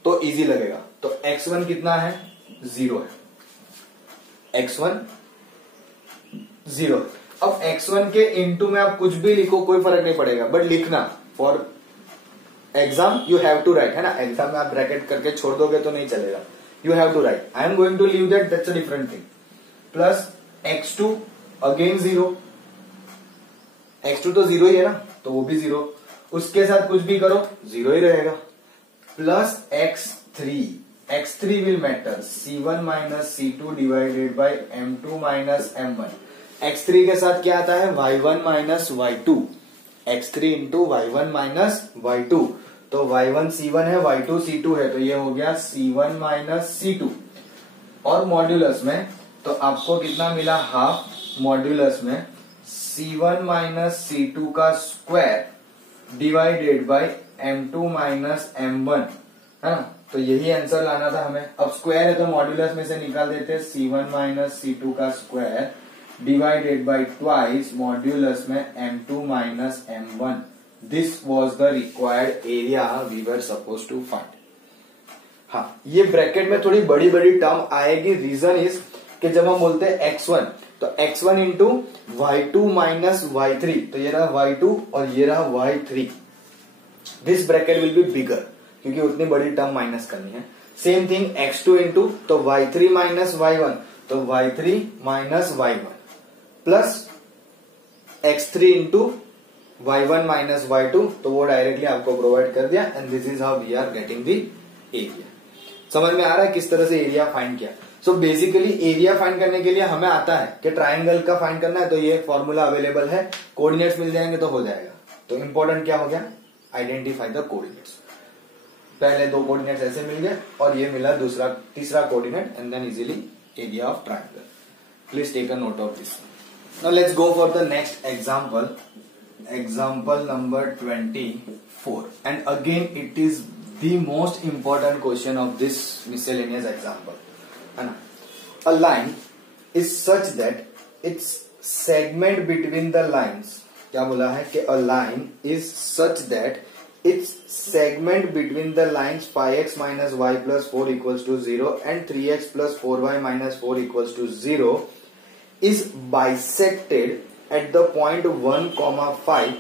तो इजी लगेगा। तो x1 कितना है, 0 है, x1 0। अब x1 के इनटू में आप कुछ भी लिखो, कोई फर्क नहीं पड़ेगा, बट लिखना for exam you have to write, है ना। एग्जाम में आप ब्रैकेट करके छोड़ दोगे तो नहीं चलेगा, you have to write. I am going to leave that, that's a different thing. Plus x2 again 0, x2 तो 0 ही है ना, तो वो भी 0, उसके साथ कुछ भी करो 0 ही रहेगा। Plus x3 will matter c1 minus c2 divided by m2 minus m1। x3 के साथ क्या आता है, y1 minus y2, x3 into y1 minus y2, तो y1 c1 है, y2 c2 है, तो ये हो गया c1 माइनस c2। और मॉड्यूलस में तो आपको कितना मिला, हाफ, मॉड्यूलस में c1 माइनस c2 का square divided by m2 minus m1, है ना। तो यही आंसर लाना था हमें। अब स्क्वायर है तो मॉड्यूलस में से निकाल देते, c1 माइनस c2 का square divided by twice modulus में m2 minus m1। This was the required area we were suppose to find. हाँ, ये ब्रैकेट में थोड़ी बड़ी बड़ी टर्म आएगी, रीजन इज कि जब हम बोलते हैं x1, तो x1 into y2 minus y3, तो ये रहा y2 और ये रहा y3। This bracket will be bigger, क्योंकि उतनी बड़ी टर्म माइनस करनी है। सेम थिंग x2 इंटू, तो y3 माइनस y1, तो y3 minus y1, plus x3 into y1 minus y2, तो वो डायरेक्टली आपको प्रोवाइड कर दिया। And this is how we are getting the area. समझ में आ रहा है किस तरह से एरिया फाइंड किया। सो बेसिकली एरिया फाइंड करने के लिए हमें आता है कि ट्राइंगल का फाइंड करना है, तो ये फॉर्मूला अवेलेबल है, कोऑर्डिनेट्स मिल जाएंगे तो हो जाएगा। तो इंपॉर्टेंट क्या हो गया, आइडेंटिफाई द कोऑर्डिनेट्स। पहले 2 कोऑर्डिनेट्स ऐसे मिल गए और ये मिला तीसरा coordinate, and then easily area of triangle. Please take a note of this. Now let's go for the next example, example number 24, and again it is the most important question of this miscellaneous example, है ना। A line is such that its segment between the lines, क्या बोला है कि a line is such that its segment between the lines 5x minus y plus 4 equals to 0 and 3x plus 4y minus 4 equals to 0 is bisected at the point 1,5,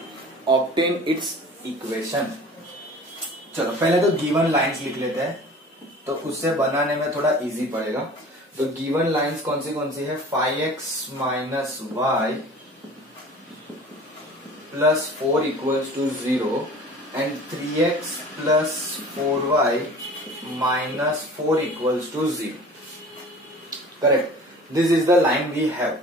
obtain its equation। चलो पहले तो given lines लिख लेते हैं, तो उससे बनाने में थोड़ा इजी पड़ेगा। तो गिवन लाइंस कौन सी है, 5x minus y plus 4 equals to 0 and 3x plus 4y minus 4 equals to 0। Correct, this is the line we have,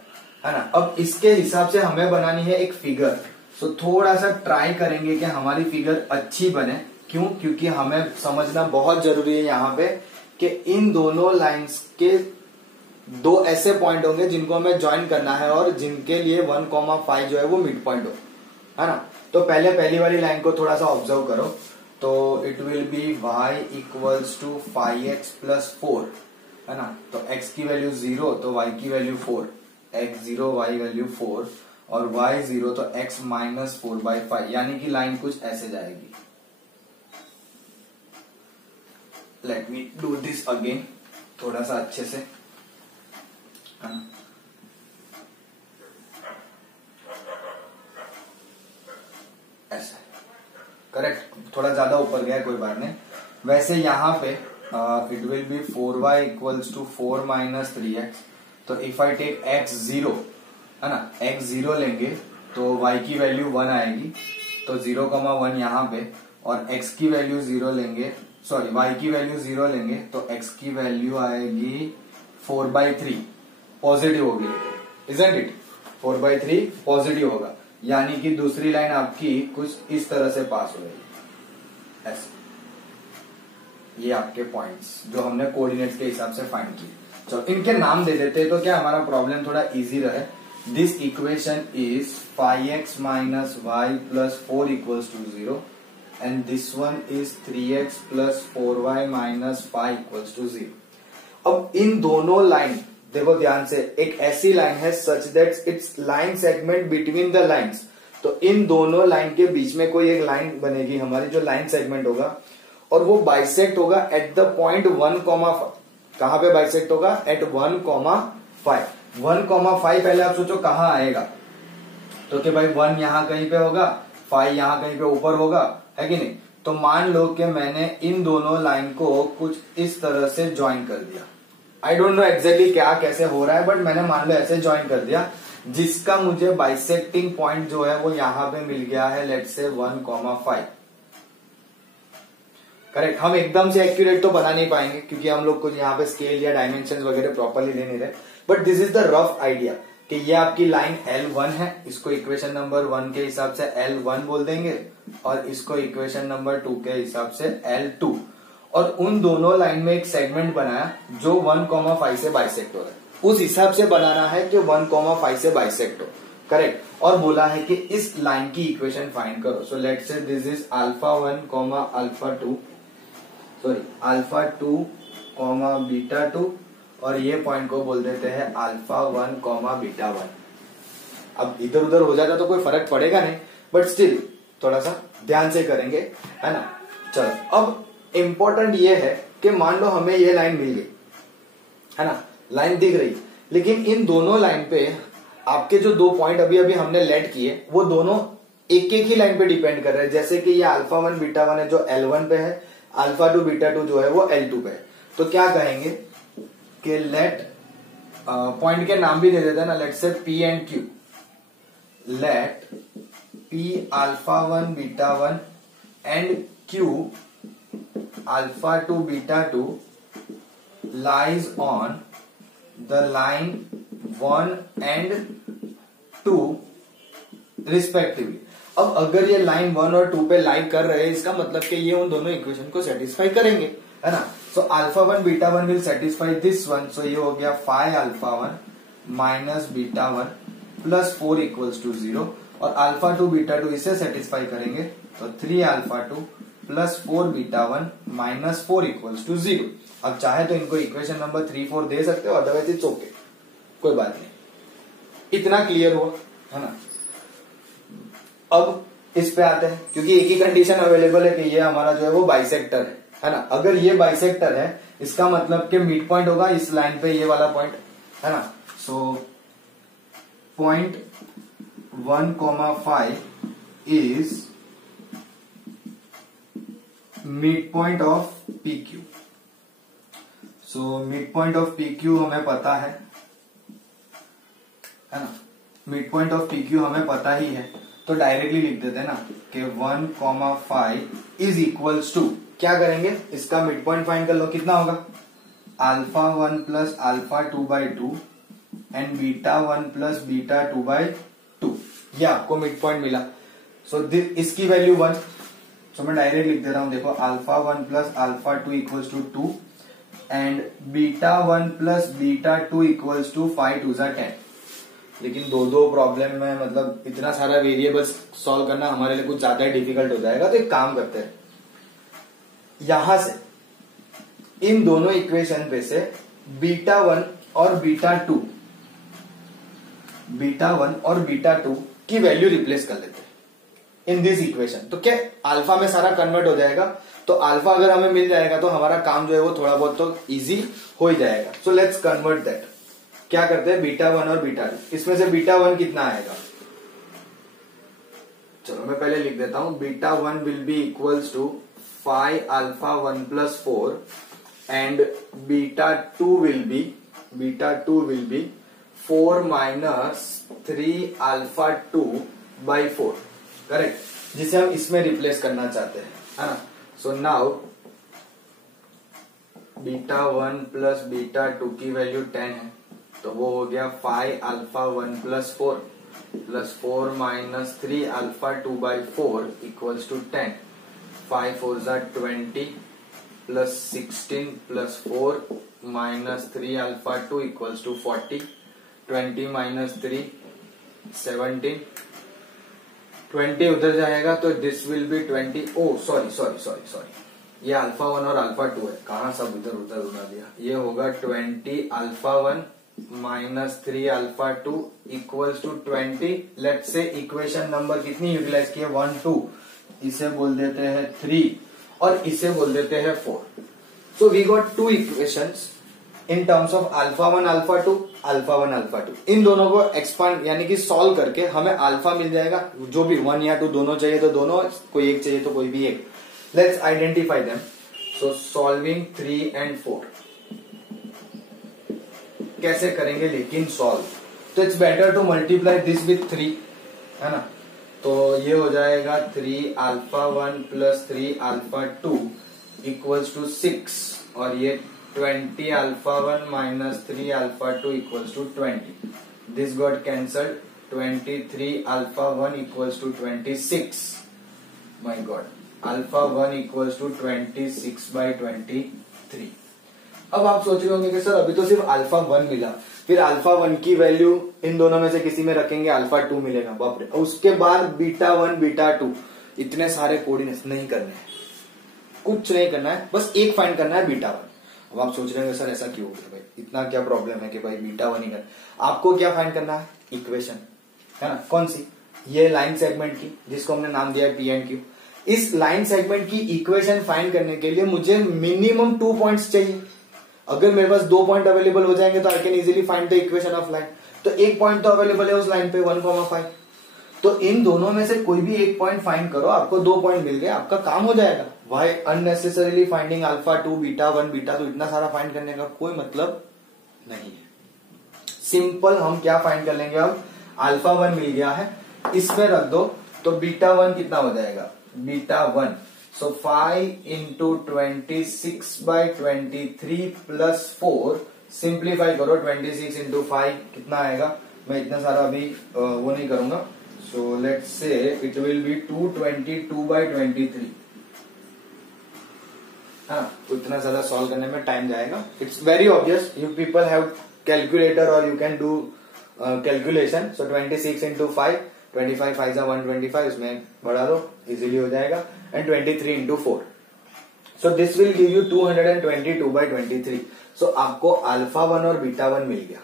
है ना। अब इसके हिसाब से हमें बनानी है एक फिगर। सो थोड़ा सा ट्राई करेंगे कि हमारी फिगर अच्छी बने। क्यों, क्योंकि हमें समझना बहुत जरूरी है यहाँ पे कि इन दोनों लाइंस के 2 ऐसे पॉइंट होंगे जिनको हमें ज्वाइन करना है और जिनके लिए 1,5 जो है वो मिड पॉइंट हो, है ना। तो पहली वाली लाइन को थोड़ा सा ऑब्जर्व करो। तो it will be y equals to 5x plus 4, है ना। तो x की वैल्यू 0 तो y की वैल्यू 4, x 0 y वैल्यू 4 और y 0 तो x माइनस 4/5, यानी कि लाइन कुछ ऐसे जाएगी। Let me do this again, थोड़ा सा अच्छे से, ऐसा। करेक्ट, थोड़ा ज्यादा ऊपर गया, कोई बात नहीं। वैसे यहाँ पे it will be 4y equals to 4 minus 3x। तो इफ आई टेक x 0, है ना, x 0 लेंगे तो y की वैल्यू 1 आएगी, तो 0,1 यहाँ पे, और x की वैल्यू 0 लेंगे, सॉरी y की वैल्यू 0 लेंगे तो x की वैल्यू आएगी 4/3, पॉजिटिव होगी, इजंट इट। 4/3 पॉजिटिव होगा, यानी कि दूसरी लाइन आपकी कुछ इस तरह से पास हो जाएगी, ऐसे। ये आपके पॉइंट्स जो हमने कोऑर्डिनेट्स के हिसाब से फाइंड किए। चलो इनके नाम दे देते तो क्या हमारा प्रॉब्लम थोड़ा इजी रहे। This equation is 5x minus y plus 4 equals to 0 and this one is 3x plus 4y minus 5 equals to 0। अब इन दोनों लाइन देखो ध्यान से, एक ऐसी लाइन है such that it's line segment between the lines, तो इन दोनों लाइन के बीच में कोई एक लाइन बनेगी हमारी जो लाइन सेगमेंट होगा, और वो बाइसेक्ट होगा एट द पॉइंट 1,5। कहां पे बाइसेक्ट होगा? एट 1,5। 1,5 पहले आप सोचो कहां आएगा, तो कि भाई 1 यहां कहीं पे होगा, 5 यहां कहीं पे ऊपर होगा, है कि नहीं? तो मान लो कि मैंने इन दोनों लाइन को कुछ इस तरह से ज्वाइन कर दिया। आई डोंट नो एग्जैक्टली क्या कैसे हो रहा है, बट मैंने मान लो ऐसे ज्वाइन कर दिया, जिसका मुझे बाइसेक्टिंग पॉइंट जो है वो यहां पे मिल गया है, लेट्स से 1,5। करेक्ट। हम एकदम से एक्यूरेट तो बना नहीं पाएंगे क्योंकि हम लोग कुछ यहाँ पे स्केल या डायमेंशन वगैरह प्रॉपरली ले नहीं रहे, but this is the rough idea कि ये आपकी लाइन L1 है, इसको इक्वेशन नंबर 1 के हिसाब से L1 बोल देंगे, और इसको इक्वेशन नंबर 2 के हिसाब से L2। और उन दोनों लाइन में एक सेगमेंट बनाया जो 1,5 से बाइसेक्ट हो रहा है, उस हिसाब से बनाना है कि 1,5 से बाइसेक्ट हो। करेक्ट। और बोला है कि इस लाइन की इक्वेशन फाइंड करो। So let's say this is α1, α2, sorry α2, β2, और ये पॉइंट को बोल देते हैं α1, β1। अब इधर उधर हो जाता तो कोई फर्क पड़ेगा नहीं, बट स्टिल थोड़ा सा ध्यान से करेंगे, है ना। चलो, अब इंपॉर्टेंट ये है कि मान लो हमें ये लाइन मिल गई, है ना, लाइन दिख रही, लेकिन इन दोनों लाइन पे आपके जो 2 पॉइंट अभी अभी हमने लेट किए वो दोनों एक एक ही लाइन पे डिपेंड कर रहे हैं। जैसे कि ये α1, β1 है जो L1 पे है, α2, β2 जो है वो L2 पे है। तो क्या कहेंगे कि लेट पॉइंट के नाम भी दे देते हैं ना, let say P and Q। Let P α1, β1 and Q α2, β2 lies on the line 1 and 2 respectively. अब अगर ये लाइन 1 और 2 पे लाई कर रहे हैं, इसका मतलब कि ये उन दोनों इक्वेशन को सेटिस्फाई करेंगे, है ना। So α1, β1 will satisfy this one, so ये हो गया phi α1 minus β1 plus 4 equals to 0, और α2, β2 इसे सेटिस्फाई करेंगे तो 3α2 प्लस 4 β1 माइनस 4 इक्वल्स टू 0। अब चाहे तो इनको इक्वेशन नंबर 3, 4 दे सकते हो, अदरवाइज इट्स ओके, कोई बात नहीं। इतना क्लियर हुआ, है ना। अब इस पे आते हैं, क्योंकि एक ही कंडीशन अवेलेबल है कि ये हमारा जो है वो बाइसेक्टर है ना। अगर ये बाइसेक्टर है, इसका मतलब कि मिड पॉइंट होगा इस लाइन पे, ये वाला पॉइंट, है ना। So point 1,5 is mid point of PQ। So mid point of PQ हमें पता है ना, मिड पॉइंट ऑफ PQ हमें पता ही है, तो डायरेक्टली लिख देते हैं ना कि 1,5 इज इक्वल्स टू, क्या करेंगे, इसका मिड पॉइंट फाइंड कर लो, कितना होगा, α1 प्लस α2/2 एंड β1 प्लस β2/2। ये आपको मिड पॉइंट मिला। सो इसकी वैल्यू 1, सो मैं डायरेक्ट लिख दे रहा हूं, देखो α1 plus α2 equals to 2 and β1 plus β2 equals to 5 2 10। लेकिन दो प्रॉब्लम में मतलब इतना सारा वेरिएबल्स सॉल्व करना हमारे लिए कुछ ज्यादा डिफिकल्ट हो जाएगा, तो एक काम करते हैं, यहां से इन दोनों इक्वेशन पे से β1 और β2 की वैल्यू रिप्लेस कर लेते हैं इन दिस इक्वेशन। तो क्या अल्फा में सारा कन्वर्ट हो जाएगा, तो अल्फा अगर हमें मिल जाएगा तो हमारा काम जो है वो थोड़ा बहुत तो इजी हो ही जाएगा। So let's convert that. क्या करते हैं, β1 और β2, इसमें से β1 कितना आएगा, चलो मैं पहले लिख देता हूं, β1 will be equals to phi α1 plus 4 and β2 will be 4 minus 3α2/4, correct, जिसे हम इसमें रिप्लेस करना चाहते हैं, है ना। सो नाउ β1 प्लस β2 की वैल्यू 10 है, तो वो हो गया phi α1 plus 4 plus 4 minus 3α2/4 equals to 10। 5 4 20 plus 16 plus 4 minus 3α2 equals to 40। 20 minus 3 17, 20 उधर जाएगा तो this will be 20। Oh sorry, ये α1 और α2 है, कहां सब इधर उधर उड़ा दिया। ये होगा 20 α1 -3 अल्फा 2 इक्वल्स टू 20। लेट से इक्वेशन नंबर कितनी यूटिलाइज की है 1 2, इसे बोल देते हैं 3 और इसे बोल देते हैं 4। So we got two equations in terms of alpha 1 alpha 2 alpha 1 alpha 2। इन दोनों को एक्सपांड यानी कि सॉल्व करके हमें अल्फा मिल जाएगा, जो भी 1 या 2 दोनों चाहिए तो दोनों, कोई एक चाहिए तो कोई भी एक। Let's identify them. So solving 3 and 4 कैसे करेंगे लेकिन सॉल्व, तो it's better to multiply this with 3, है ना। तो ये हो जाएगा 3 alpha 1 plus 3 alpha 2 equals to 6 और ये 20 alpha 1 minus 3 alpha 2 equals to 20। This got cancelled. 23 alpha 1 equals to 26। My god, alpha 1 equals to 26/23। अब आप सोच रहे होंगे कि सर अभी तो सिर्फ अल्फा 1 मिला, फिर अल्फा 1 की वैल्यू इन दोनों में से किसी में रखेंगे अल्फा 2 मिलेगा, बाप रे। उसके बाद बीटा 1 बीटा 2, इतने सारे कोऑर्डिनेट्स नहीं करने हैं, कुछ नहीं करना है, बस एक फाइंड करना है बीटा 1। अब आप सोच रहे होंगे सर ऐसा क्यों हो गया भाई, इतना क्या प्रॉब्लम है कि भाई बीटा 1 ही कर। आपको क्या फाइंड करना है, इक्वेशन, है ना। कौन सी, ये लाइन सेगमेंट की, जिसको हमने नाम दिया है पी एंड क्यू। इस लाइन सेगमेंट की इक्वेशन फाइंड करने के लिए मुझे मिनिमम 2 पॉइंट्स चाहिए। अगर मेरे पास 2 पॉइंट अवेलेबल हो जाएंगे तो I can easily find the equation of line. तो एक पॉइंट तो अवेलेबल है उस लाइन पे 1,5। तो इन दोनों में से कोई भी एक पॉइंट फाइंड करो, आपको 2 पॉइंट मिल गए, आपका काम हो जाएगा। Why unnecessarily finding alpha 2 beta 1 beta 2, इतना सारा फाइंड करने का कोई मतलब नहीं है। सिंपल हम क्या फाइंड कर लेंगे, अब अल्फा 1 मिल गया है, इसमें रख दो, तो बीटा 1 कितना हो जाएगा, बीटा 1। सो 5 into 26/23 प्लस 4, सिंप्लीफाई करो, 26 into 5 कितना आएगा, मैं इतना सारा अभी वो नहीं करूंगा। So let's say it will be 222/23, हाँ, इतना ज्यादा सॉल्व करने में टाइम जाएगा। It's very obvious, you people have calculator और you can do calculation. So 26 into 5, 25 5 125, इसमें बढ़ा दो, इजीली हो जाएगा। And 23 into 4, so this will give you 222/23। सो आपको अल्फा 1 और बीटा 1 मिल गया।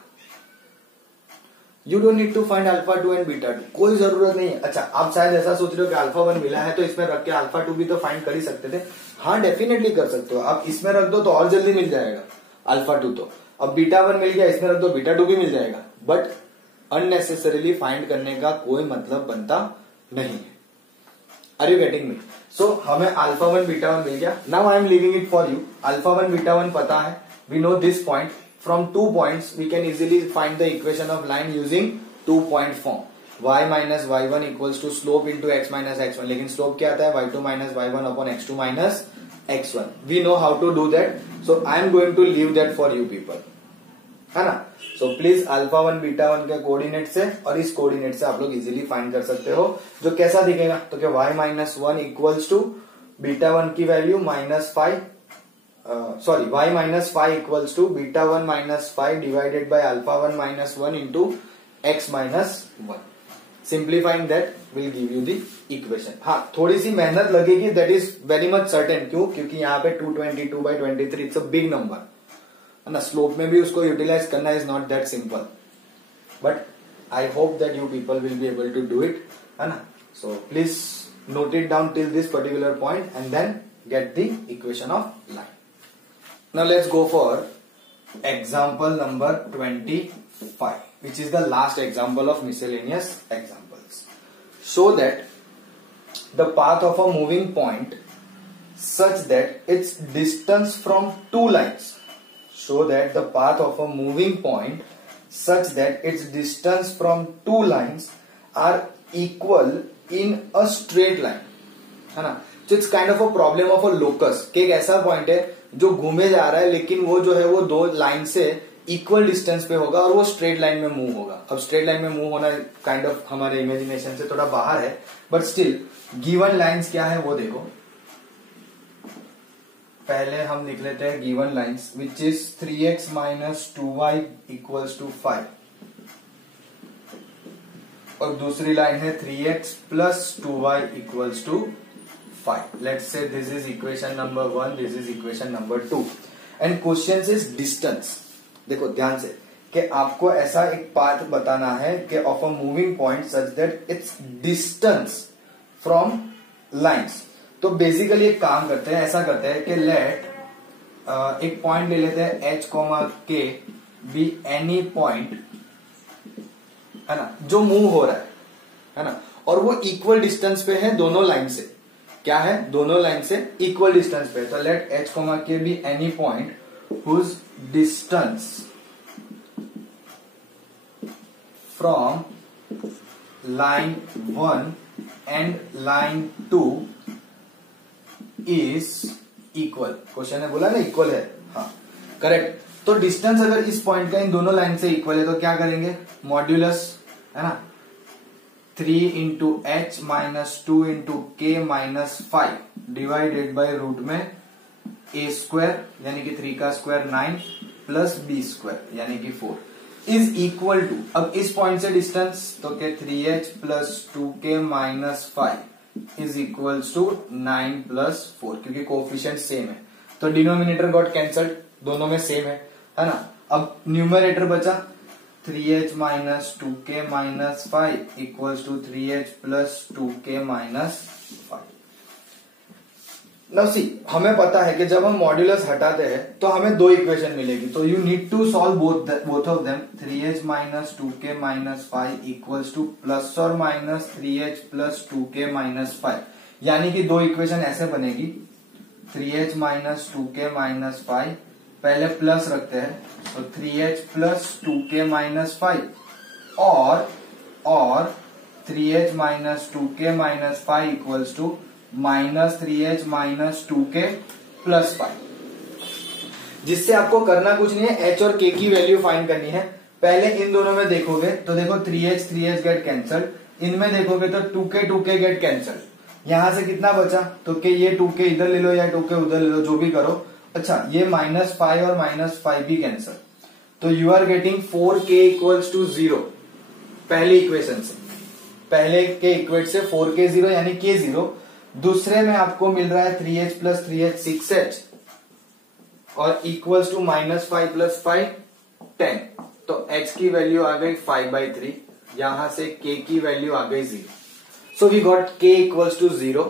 You don't need to find alpha 2 and beta 2, कोई जरूरत नहीं है। अच्छा, आप शायद ऐसा सोच रहे हो कि अल्फा 1 मिला है तो इसमें रख के अल्फा 2 भी तो फाइंड कर ही सकते थे। हाँ, डेफिनेटली कर सकते हो, आप इसमें रख दो तो और जल्दी मिल जाएगा अल्फा 2 तो। अब बीटा 1 मिल गया, इसमें रख दो, बीटा 2 भी मिल जाएगा। बट अननेसेसरीली फाइंड करने का कोई मतलब बनता नहीं है। Are you getting me? So हमें अल्फा 1 बीटा 1 मिल गया। Now I am leaving it for you. Alpha 1 beta 1 पता है, we know this point. From 2 points we can easily find the equation of line using 2 point form. y minus y1 equals to slope into x minus x1, लेकिन slope क्या आता है, y2 minus y1 upon x2 minus x1। We know how to do that, so I am going to leave that for you people, है ना। So please alpha 1 beta 1 के coordinate से और इस कोऑर्डिनेट से आप लोग इजीली फाइंड कर सकते हो, जो कैसा दिखेगा, तो क्या y minus 1 equals to beta 1 की value minus 5, sorry y minus 5 equals to beta 1 minus 5 divided by alpha 1 minus 1 into x minus 1। Simplifying that will give you the equation. हाँ, थोड़ी सी मेहनत लगेगी, that is very much certain. क्यों? क्योंकि यहाँ पे 222/23 इट्स अ बिग नंबर, है ना। स्लोप में भी उसको यूटिलाइज करना is not that simple, but I hope that you people will be able to do it, है ना। So please note it down till this particular point and then get the equation of line. Now let's go for example number 25, which is the last example of miscellaneous examples. Show that the path of a moving point such that its distance from two lines. Show that the path of a moving point such that its distance from two lines are equal in a straight line. है ना। So it's kind of a problem of a locus, कि एक ऐसा point है जो घूमे जा रहा है, लेकिन वो जो है वो दो लाइन से इक्वल डिस्टेंस पे होगा और वो स्ट्रेट लाइन में मूव होगा। अब स्ट्रेट लाइन में मूव होना काइंड ऑफ हमारे इमेजिनेशन से थोड़ा बाहर है, बट स्टिल गिवन लाइंस क्या है वो देखो। पहले हम लिख लेते हैं given lines, which is 3x minus 2y equals to 5, और दूसरी लाइन है 3x plus 2y equals to 5। Let's say this is equation number 1, this is equation number 2 and question is distance. देखो ध्यान से, कि आपको ऐसा एक पाथ बताना है कि of a moving point such that it's distance from lines. तो बेसिकली एक काम करते हैं, ऐसा करते हैं कि लेट एक पॉइंट ले लेते हैं H comma K be any point, है ना, जो मूव हो रहा है ना, और वो इक्वल डिस्टेंस पे है दोनों लाइन से। क्या है? दोनों लाइन से इक्वल डिस्टेंस पे। तो let H comma K be any point whose distance from line 1 and line 2 is equal. Question ने बोला ना इक्वल है, हाँ करेक्ट। तो डिस्टेंस अगर इस पॉइंट का इन दोनों लाइन से इक्वल है तो क्या करेंगे? मॉड्यूलस, है ना, 3 इंटू एच माइनस 2 इंटू के माइनस 5 डिवाइडेड बाय रूट में ए स्क्वायर यानी कि 3 का स्क्वायर 9 प्लस बी स्क्वायर यानी कि 4 इज इक्वल टू, अब इस पॉइंट से डिस्टेंस तो क्या 3h plus 2k minus 5 is equals to 9 plus 4, क्योंकि कोफिशिएंट सेम है तो डिनोमिनेटर गॉट कैंसल्ड, दोनों में सेम है ना। अब न्यूमरेटर बचा 3h minus 2k minus 5 equals to 3h plus 2k minus 5। Now see, हमें पता है कि जब हम मॉड्यूलस हटाते हैं तो हमें दो इक्वेशन मिलेगी, तो you need to solve both of them. 3h minus 2k minus 5 equals to plus और minus 3h plus 2k minus 5, यानी कि दो इक्वेशन ऐसे बनेगी 3h माइनस 2k माइनस 5, पहले प्लस रखते हैं तो 3h प्लस 2k माइनस 5 और 3h minus 2k minus 5 equals to minus 3h minus 2k plus 5, जिससे आपको करना कुछ नहीं है, h और k की वैल्यू फाइंड करनी है। पहले इन दोनों में देखोगे तो देखो 3h गेट कैंसल्ड, इनमें देखोगे तो 2k गेट कैंसल्ड। यहां से कितना बचा? तो के ये 2k इधर ले लो या 2k उधर ले लो, जो भी करो। अच्छा, ये माइनस 5 और माइनस 5 भी कैंसल, तो you are getting 4k equals to 0 पहले इक्वेशन से, पहले के इक्वेट से 4k 0 यानी k 0। दूसरे में आपको मिल रहा है 3h प्लस 3h 6h और इक्वल्स टू माइनस 5 प्लस 5 10, तो h की वैल्यू आ गई 5/3, यहां से k की वैल्यू आ गई 0। So we got k equals to 0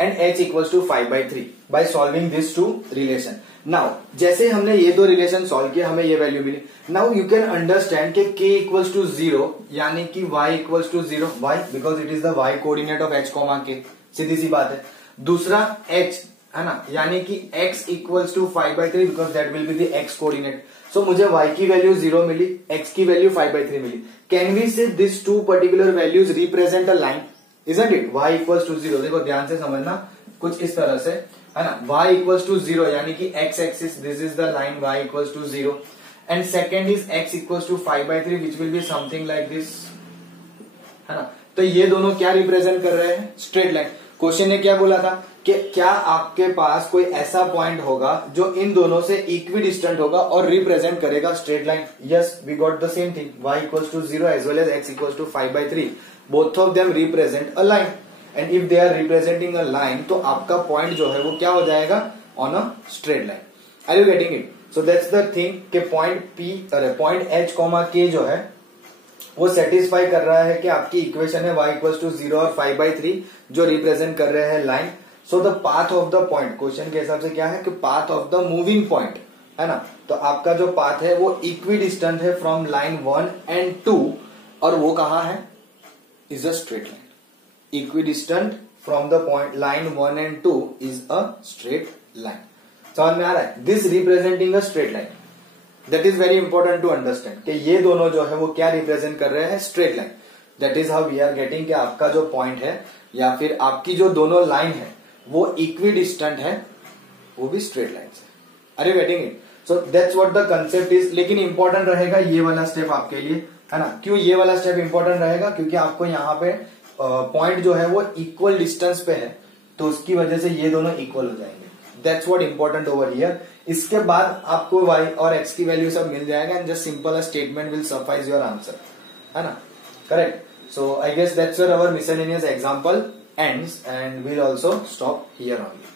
and h equals to 5/3 by solving this two relation. Now जैसे हमने ये दो रिलेशन सॉल्व किया, हमें ये वैल्यू मिली। नाउ यू कैन अंडरस्टैंड कि k इक्वल्स टू 0 यानी कि y equals to 0, why because it is the y coordinate of h comma k, सीधी सी बात है। दूसरा h, है ना, यानी कि x equals to 5/3 because that will be the x coordinate. So मुझे y की वैल्यू 0 मिली, x की वैल्यू 5/3 मिली। Can we say this two particular values represent a line, isn't it? y equals to 0, देखो ध्यान से समझना, कुछ इस तरह से, है ना, y इक्वल्स टू 0 यानी कि x axis, this is the line y equals to 0 and second is x equals to 5/3 which will be something like this, है ना। तो ये दोनों क्या रिप्रेजेंट कर रहे हैं? Straight line. क्वेश्चन ने क्या बोला था कि क्या आपके पास कोई ऐसा पॉइंट होगा जो इन दोनों से इक्वी डिस्टेंट होगा और रिप्रेजेंट करेगा straight line? Yes, we got the same thing, y equals to 0 as well as x equals to 5/3, both of them represent a line and if they are representing a line तो आपका point जो है वो क्या हो जाएगा? On a straight line. Are you getting it? So that's the thing कि point h comma k जो है वो सेटिस्फाई कर रहा है कि आपकी इक्वेशन है y इक्वल्स टू 0 और 5/3 जो रिप्रेजेंट कर रहे हैं line. So the path of the point, question के हिसाब से क्या है कि path of the moving point, है ना, तो आपका जो पाथ है वो इक्वी डिस्टेंट है फ्रॉम लाइन 1 एंड 2 और वो कहां है? Is a straight line. Equi distant from the point line 1 and 2 is a straight line. समझ में आ रहा है? This representing a straight line, that is very important to understand कि ये दोनों जो है वो क्या रिप्रेजेंट कर रहे हैं? Straight line. That is how we are getting कि आपका जो पॉइंट है या फिर आपकी जो दोनों लाइन है वो इक्वी डिस्टेंट है, वो भी स्ट्रेट लाइन से। Are you getting it? So that's what the concept is. लेकिन इंपॉर्टेंट रहेगा ये वाला स्टेप आपके लिए, है ना। क्यों ये वाला स्टेप इंपॉर्टेंट रहेगा? क्योंकि आपको यहाँ पे पॉइंट जो है वो इक्वल डिस्टेंस पे है, तो उसकी वजह से ये दोनों इक्वल हो जाएंगे। That's what important over here. इसके बाद आपको y और x की वैल्यू सब मिल जाएगा and just simple statement will suffice your answer, है ना, correct. So I guess that's where our miscellaneous example ends and we'll also stop here only.